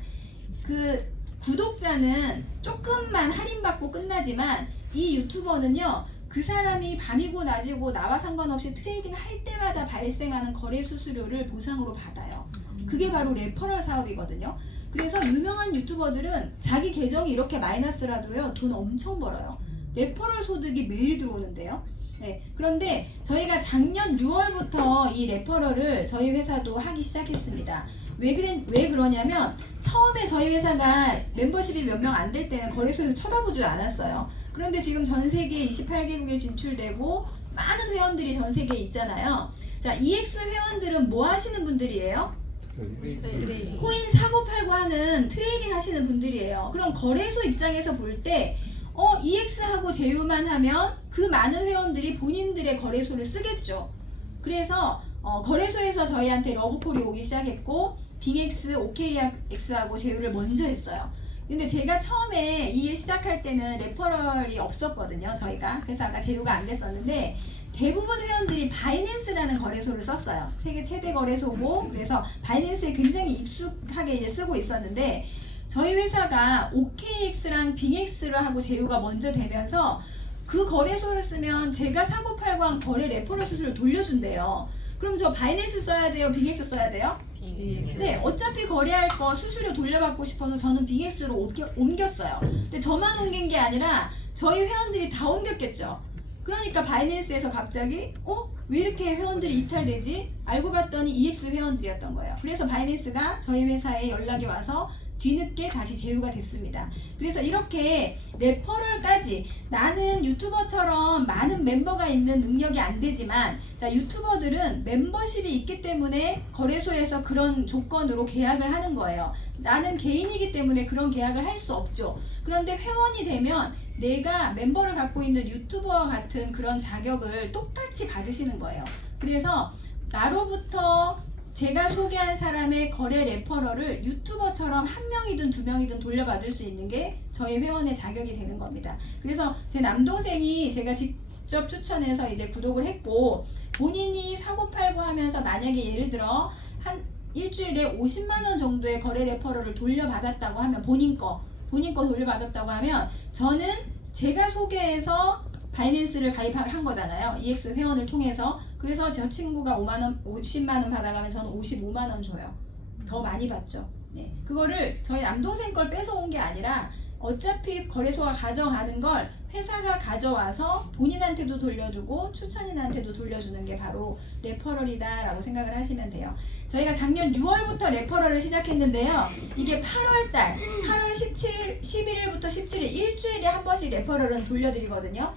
그 구독자는 조금만 할인받고 끝나지만 이 유튜버는요 그 사람이 밤이고 낮이고 나와 상관없이 트레이딩 할 때마다 발생하는 거래 수수료를 보상으로 받아요. 그게 바로 레퍼럴 사업이거든요. 그래서 유명한 유튜버들은 자기 계정이 이렇게 마이너스라도요 돈 엄청 벌어요. 레퍼럴 소득이 매일 들어오는데요. 네, 그런데 저희가 작년 6월부터 이 레퍼럴을 저희 회사도 하기 시작했습니다. 왜 그러냐면 처음에 저희 회사가 멤버십이 몇 명 안 될 때는 거래소에서 쳐다보지도 않았어요. 그런데 지금 전 세계 28개국에 진출되고 많은 회원들이 전 세계에 있잖아요. 자, EX 회원들은 뭐 하시는 분들이에요? 코인 사고 팔고 하는 트레이딩 하시는 분들이에요. 그럼 거래소 입장에서 볼 때 EX하고 제휴만 하면 그 많은 회원들이 본인들의 거래소를 쓰겠죠. 그래서 거래소에서 저희한테 러브콜이 오기 시작했고 빙X, OKX하고 제휴를 먼저 했어요. 근데 제가 처음에 이 일 시작할 때는 레퍼럴이 없었거든요. 저희가 회사가 제휴가 안 됐었는데 대부분 회원들이 바이낸스라는 거래소를 썼어요. 세계 최대 거래소고 그래서 바이낸스에 굉장히 익숙하게 이제 쓰고 있었는데 저희 회사가 OKX랑 빙X를 하고 제휴가 먼저 되면서 그 거래소를 쓰면 제가 사고 팔고 한 거래 레퍼럴 수수료를 돌려준대요. 그럼 저 바이낸스 써야 돼요? 빙X 써야 돼요? 네, 어차피 거래할 거 수수료 돌려받고 싶어서 저는 빙X로 옮겼어요. 근데 저만 옮긴 게 아니라 저희 회원들이 다 옮겼겠죠. 그러니까 바이낸스에서 갑자기 왜 이렇게 회원들이 이탈되지? 알고 봤더니 EX 회원들이었던 거예요. 그래서 바이낸스가 저희 회사에 연락이 와서 뒤늦게 다시 제휴가 됐습니다. 그래서 이렇게 레퍼럴까지 나는 유튜버처럼 많은 멤버가 있는 능력이 안 되지만 자, 유튜버들은 멤버십이 있기 때문에 거래소에서 그런 조건으로 계약을 하는 거예요. 나는 개인이기 때문에 그런 계약을 할 수 없죠. 그런데 회원이 되면 내가 멤버를 갖고 있는 유튜버와 같은 그런 자격을 똑같이 받으시는 거예요. 그래서 나로부터 제가 소개한 사람의 거래 레퍼럴을 유튜버처럼 한 명이든 두 명이든 돌려받을 수 있는 게 저희 회원의 자격이 되는 겁니다. 그래서 제 남동생이 제가 직접 추천해서 이제 구독을 했고 본인이 사고 팔고 하면서 만약에 예를 들어 한 일주일에 50만 원 정도의 거래 레퍼럴을 돌려받았다고 하면 본인 거 돌려받았다고 하면 저는 제가 소개해서 바이낸스를 가입한 거잖아요. EX 회원을 통해서. 그래서 저 친구가 50만 원 받아가면 저는 55만 원 줘요. 더 많이 받죠. 네. 그거를 저희 남동생 걸 뺏어온 게 아니라 어차피 거래소가 가져가는 걸 회사가 가져와서 본인한테도 돌려주고 추천인한테도 돌려주는 게 바로 레퍼럴이다 라고 생각을 하시면 돼요. 저희가 작년 6월부터 레퍼럴을 시작했는데요. 이게 8월 11일부터 17일 일주일에 한 번씩 레퍼럴은 돌려드리거든요.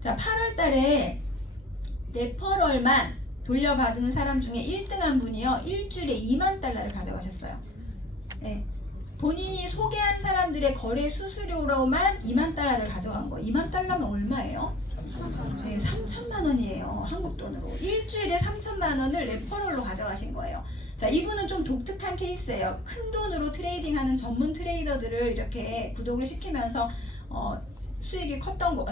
자, 8월 달에 레퍼럴만 돌려받은 사람 중에 1등한 분이요. 일주일에 2만 달러를 가져가셨어요. 네. 본인이 소개한 사람들의 거래 수수료로만 2만 달러를 가져간 거예요. 2만 달러면 얼마예요? 네, 3천만 원이에요. 한국 돈으로. 일주일에 3천만 원을 레퍼럴로 가져가신 거예요. 자, 이분은 좀 독특한 케이스예요. 큰 돈으로 트레이딩하는 전문 트레이더들을 이렇게 구독을 시키면서 수익이 컸던 거,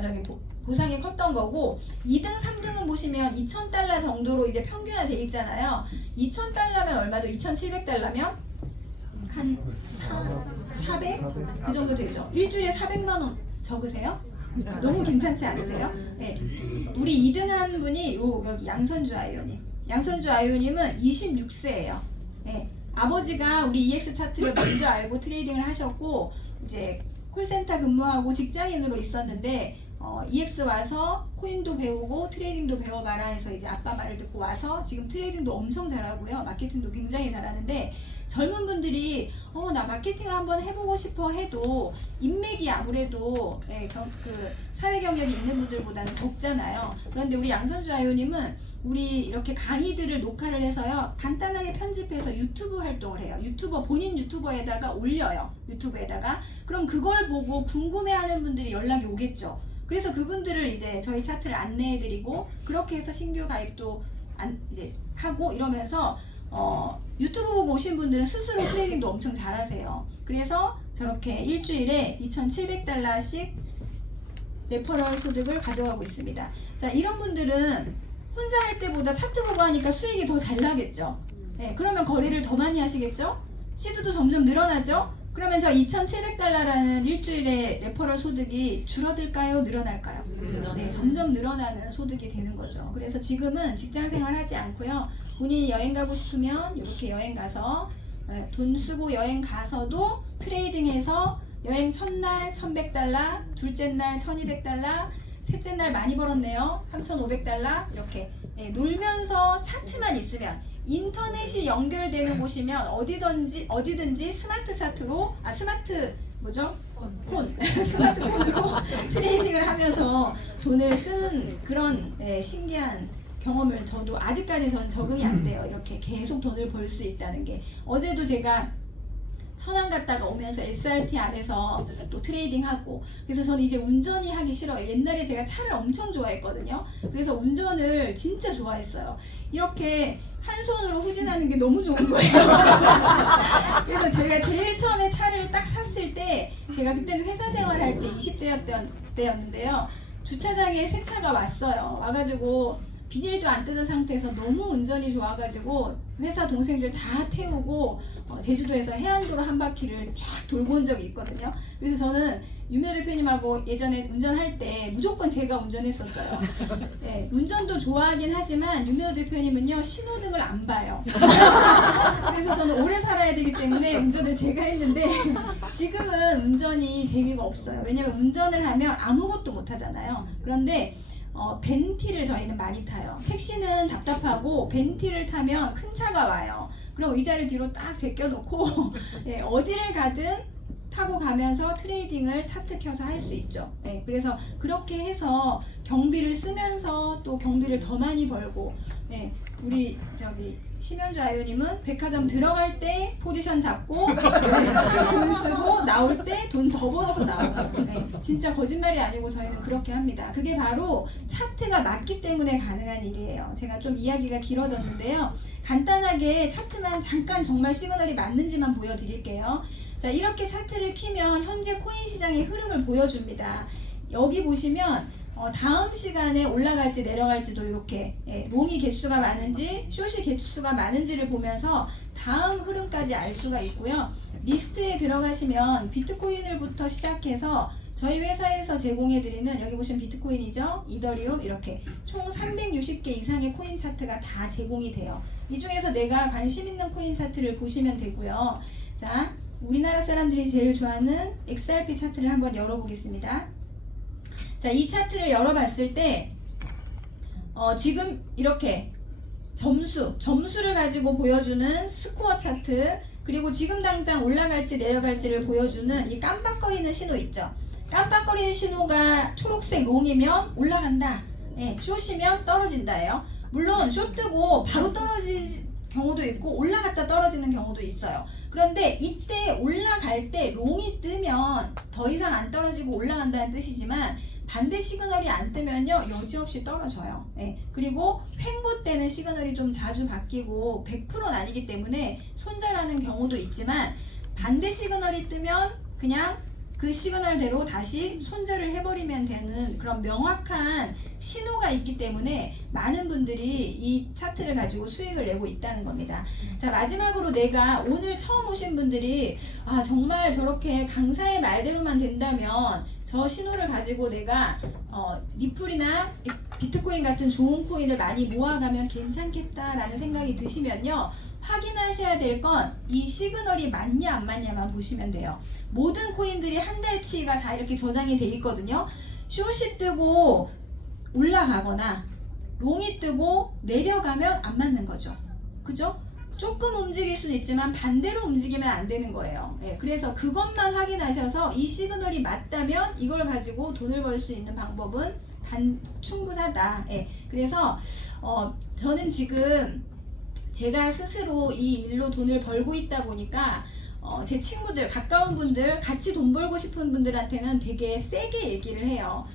보상이 컸던 거고 2등, 3등은 보시면 2,000달러 정도로 이제 평균화돼 있잖아요. 2,000달러면 얼마죠? 2,700달러면 한 400? 그 정도 되죠. 일주일에 400만 원 적으세요? 너무 괜찮지 않으세요? 네. 우리 2등한 분이 여기 양선주 아이오님. 양선주 아이오님은 26세예요. 네. 아버지가 우리 EX 차트를 먼저 알고 트레이딩을 하셨고 이제 콜센터 근무하고 직장인으로 있었는데 EX 와서 코인도 배우고 트레이딩도 배워봐라 해서 이제 아빠 말을 듣고 와서 지금 트레이딩도 엄청 잘하고요. 마케팅도 굉장히 잘하는데 젊은 분들이 나 마케팅을 한번 해보고 싶어 해도 인맥이 아무래도 그 사회 경력이 있는 분들보다는 적잖아요. 그런데 우리 양선주 아이오님은 우리 이렇게 강의들을 녹화를 해서요 간단하게 편집해서 유튜브 활동을 해요. 본인 유튜버에다가 올려요. 유튜브에다가. 그럼 그걸 보고 궁금해하는 분들이 연락이 오겠죠. 그래서 그분들을 이제 저희 차트를 안내해드리고 그렇게 해서 신규 가입도 이제 하고 이러면서 유튜브 보고 오신 분들은 스스로 트레이딩도 엄청 잘하세요. 그래서 저렇게 일주일에 2,700달러씩 레퍼럴 소득을 가져가고 있습니다. 자, 이런 분들은 혼자 할 때보다 차트 보고 하니까 수익이 더 잘 나겠죠. 네, 그러면 거래를 더 많이 하시겠죠? 시드도 점점 늘어나죠? 그러면 저 2,700달러라는 일주일에 레퍼럴 소득이 줄어들까요? 늘어날까요? 네, 점점 늘어나는 소득이 되는 거죠. 그래서 지금은 직장 생활 하지 않고요. 본인이 여행 가고 싶으면 이렇게 여행 가서 돈 쓰고 여행 가서도 트레이딩해서 여행 첫날 1,100달러, 둘째 날 1,200달러, 셋째 날 많이 벌었네요. 3,500달러 이렇게 놀면서 차트만 있으면 인터넷이 연결되는 곳이면 어디든지 스마트 차트로 스마트폰으로 트레이딩을 하면서 돈을 쓰는 그런 신기한 경험을 저도 아직까지 전 적응이 안 돼요. 이렇게 계속 돈을 벌 수 있다는 게. 어제도 제가 천안 갔다가 오면서 SRT 안에서 또 트레이딩하고, 그래서 저는 이제 운전이 하기 싫어요. 옛날에 제가 차를 엄청 좋아했거든요. 그래서 운전을 진짜 좋아했어요. 이렇게 한 손으로 후진하는 게 너무 좋은 거예요. 그래서 제가 제일 처음에 차를 딱 샀을 때, 제가 그때는 회사 생활할 때 20대였는데요. 주차장에 새 차가 왔어요. 와가지고 비닐도 안 뜯은 상태에서 너무 운전이 좋아가지고 회사 동생들 다 태우고 제주도에서 해안도로 한 바퀴를 쫙 돌고 온 적이 있거든요. 그래서 저는 유명 대표님하고 예전에 운전할 때 무조건 제가 운전했었어요. 네, 운전도 좋아하긴 하지만 유명 대표님은요 신호등을 안 봐요. 그래서 저는 오래 살아야 되기 때문에 운전을 제가 했는데 지금은 운전이 재미가 없어요. 왜냐면 운전을 하면 아무것도 못 하잖아요. 그런데 벤티를 저희는 많이 타요. 택시는 답답하고 벤티를 타면 큰 차가 와요. 그럼 의자를 뒤로 딱 제껴놓고 네, 어디를 가든 타고 가면서 트레이딩을 차트 켜서 할 수 있죠. 네, 그래서 그렇게 해서 경비를 쓰면서 또 경비를 더 많이 벌고, 네, 우리 심현주 아이오님은 백화점 들어갈 때 포지션 잡고 돈 쓰고 나올 때 돈 더 벌어서 나오고, 네, 진짜 거짓말이 아니고 저희는 그렇게 합니다. 그게 바로 차트가 맞기 때문에 가능한 일이에요. 제가 좀 이야기가 길어졌는데요. 간단하게 차트만 잠깐 정말 시그널이 맞는지만 보여드릴게요. 자, 이렇게 차트를 키면 현재 코인 시장의 흐름을 보여줍니다. 여기 보시면 다음 시간에 올라갈지 내려갈지도 이렇게 롱이 개수가 많은지 숏이 개수가 많은지를 보면서 다음 흐름까지 알 수가 있고요. 리스트에 들어가시면 비트코인을부터 시작해서 저희 회사에서 제공해드리는, 여기 보시면 비트코인이죠, 이더리움, 이렇게 총 360개 이상의 코인 차트가 다 제공이 돼요. 이 중에서 내가 관심 있는 코인 차트를 보시면 되고요. 자, 우리나라 사람들이 제일 좋아하는 XRP 차트를 한번 열어보겠습니다. 자, 이 차트를 열어봤을 때 지금 이렇게 점수를 가지고 보여주는 스코어 차트, 그리고 지금 당장 올라갈지 내려갈지를 보여주는 이 깜빡거리는 신호 있죠. 깜빡거리는 신호가 초록색 롱이면 올라간다, 숏이면 떨어진다예요. 물론 숏 뜨고 바로 떨어질 경우도 있고 올라갔다 떨어지는 경우도 있어요. 그런데 이때 올라갈 때 롱이 뜨면 더 이상 안 떨어지고 올라간다는 뜻이지만, 반대 시그널이 안 뜨면요 여지없이 떨어져요. 네. 그리고 횡보 때는 시그널이 좀 자주 바뀌고 100%는 아니기 때문에 손절하는 경우도 있지만, 반대 시그널이 뜨면 그냥 그 시그널대로 다시 손절을 해버리면 되는 그런 명확한 신호가 있기 때문에 많은 분들이 이 차트를 가지고 수익을 내고 있다는 겁니다. 자, 마지막으로 내가 오늘 처음 오신 분들이 정말 저렇게 강사의 말대로만 된다면 저 신호를 가지고 내가 리플이나 비트코인 같은 좋은 코인을 많이 모아가면 괜찮겠다라는 생각이 드시면요, 확인하셔야 될 건 이 시그널이 맞냐 안 맞냐만 보시면 돼요. 모든 코인들이 한 달치가 다 이렇게 저장이 돼 있거든요. 숏이 뜨고 올라가거나 롱이 뜨고 내려가면 안 맞는 거죠. 그죠? 조금 움직일 수는 있지만 반대로 움직이면 안 되는 거예요. 그래서 그것만 확인하셔서 이 시그널이 맞다면 이걸 가지고 돈을 벌 수 있는 방법은 충분하다. 그래서 저는 지금 제가 스스로 이 일로 돈을 벌고 있다 보니까 제 친구들, 가까운 분들, 같이 돈 벌고 싶은 분들한테는 되게 세게 얘기를 해요.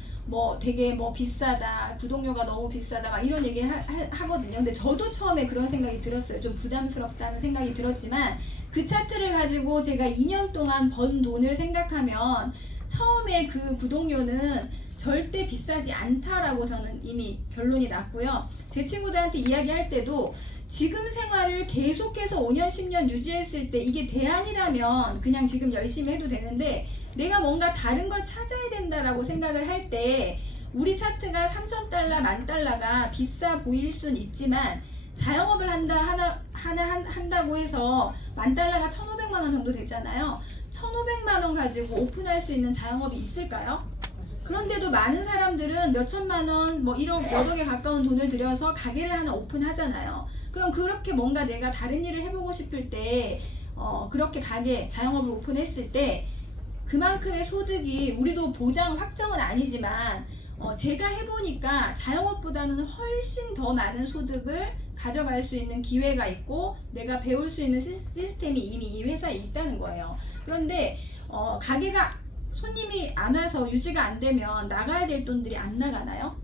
되게 비싸다, 구독료가 너무 비싸다, 막 이런 얘기 하거든요. 근데 저도 처음에 그런 생각이 들었어요. 좀 부담스럽다는 생각이 들었지만, 그 차트를 가지고 제가 2년 동안 번 돈을 생각하면 처음에 그 구독료는 절대 비싸지 않다라고 저는 이미 결론이 났고요. 제 친구들한테 이야기할 때도 지금 생활을 계속해서 5년, 10년 유지했을 때 이게 대안이라면 그냥 지금 열심히 해도 되는데, 내가 뭔가 다른 걸 찾아야 된다라고 생각을 할 때 우리 차트가 3,000달러, 10,000달러가 비싸 보일 순 있지만, 자영업을 한다고 해서 10,000달러가 1,500만 원 정도 되잖아요. 1,500만 원 가지고 오픈할 수 있는 자영업이 있을까요? 그런데도 많은 사람들은 몇천만 원, 1억, 몇 억에 가까운 돈을 들여서 가게를 하나 오픈하잖아요. 그럼 그렇게 뭔가 내가 다른 일을 해보고 싶을 때 그렇게 가게 자영업을 오픈했을 때 그만큼의 소득이 우리도 보장 확정은 아니지만 제가 해보니까 자영업보다는 훨씬 더 많은 소득을 가져갈 수 있는 기회가 있고 내가 배울 수 있는 시스템이 이미 이 회사에 있다는 거예요. 그런데 가게가 손님이 안 와서 유지가 안 되면 나가야 될 돈들이 안 나가나요?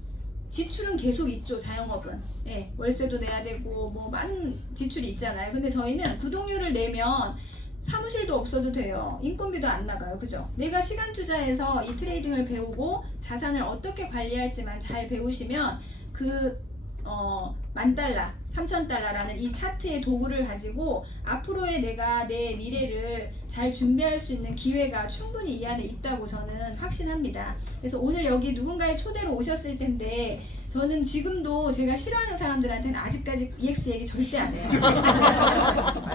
지출은 계속 있죠, 자영업은. 예, 월세도 내야 되고 뭐 많은 지출이 있잖아요. 근데 저희는 구독료를 내면 사무실도 없어도 돼요. 인건비도 안 나가요. 그죠? 내가 시간 투자해서 이 트레이딩을 배우고 자산을 어떻게 관리할지만 잘 배우시면 그 $10,000, $3,000라는 이 차트의 도구를 가지고 앞으로의 내가 내 미래를 잘 준비할 수 있는 기회가 충분히 이 안에 있다고 저는 확신합니다. 그래서 오늘 여기 누군가의 초대로 오셨을 텐데 저는 지금도 제가 싫어하는 사람들한테는 아직까지 EX 얘기 절대 안 해요.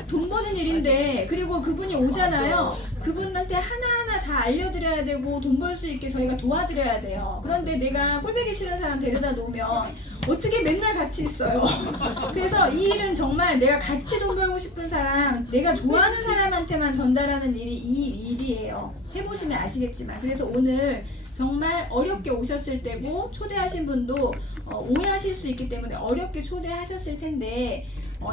돈 버는 일인데 그리고 그분이 오잖아요. 그분한테 하나하나 다 알려드려야 되고 돈 벌 수 있게 저희가 도와드려야 돼요. 그런데 내가 꼴보기 싫은 사람 데려다 놓으면 어떻게 맨날 같이 있어요. 그래서 이 일은 정말 내가 같이 돈 벌고 싶은 사람, 내가 좋아하는 사람한테만 전달하는 일이 이 일이에요. 해보시면 아시겠지만. 그래서 오늘 정말 어렵게 오셨을 때고 초대하신 분도 오해하실 수 있기 때문에 어렵게 초대하셨을 텐데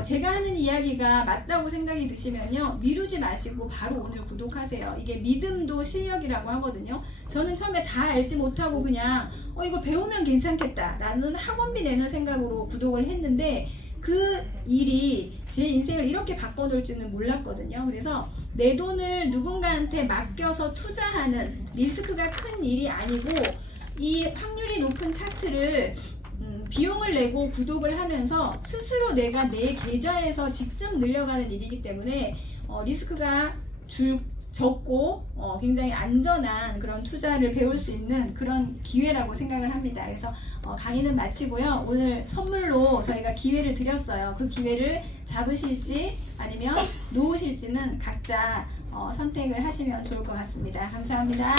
제가 하는 이야기가 맞다고 생각이 드시면요, 미루지 마시고 바로 오늘 구독하세요. 이게 믿음도 실력이라고 하거든요. 저는 처음에 다 알지 못하고 그냥 이거 배우면 괜찮겠다 라는 학원비 내는 생각으로 구독을 했는데 그 일이 제 인생을 이렇게 바꿔놓을 줄은 몰랐거든요. 그래서 내 돈을 누군가한테 맡겨서 투자하는 리스크가 큰 일이 아니고 이 확률이 높은 차트를 비용을 내고 구독을 하면서 스스로 내가 내 계좌에서 직접 늘려가는 일이기 때문에 리스크가 적고 굉장히 안전한 그런 투자를 배울 수 있는 그런 기회라고 생각을 합니다. 그래서 강의는 마치고요. 오늘 선물로 저희가 기회를 드렸어요. 그 기회를 잡으실지 아니면 놓으실지는 각자 선택을 하시면 좋을 것 같습니다. 감사합니다.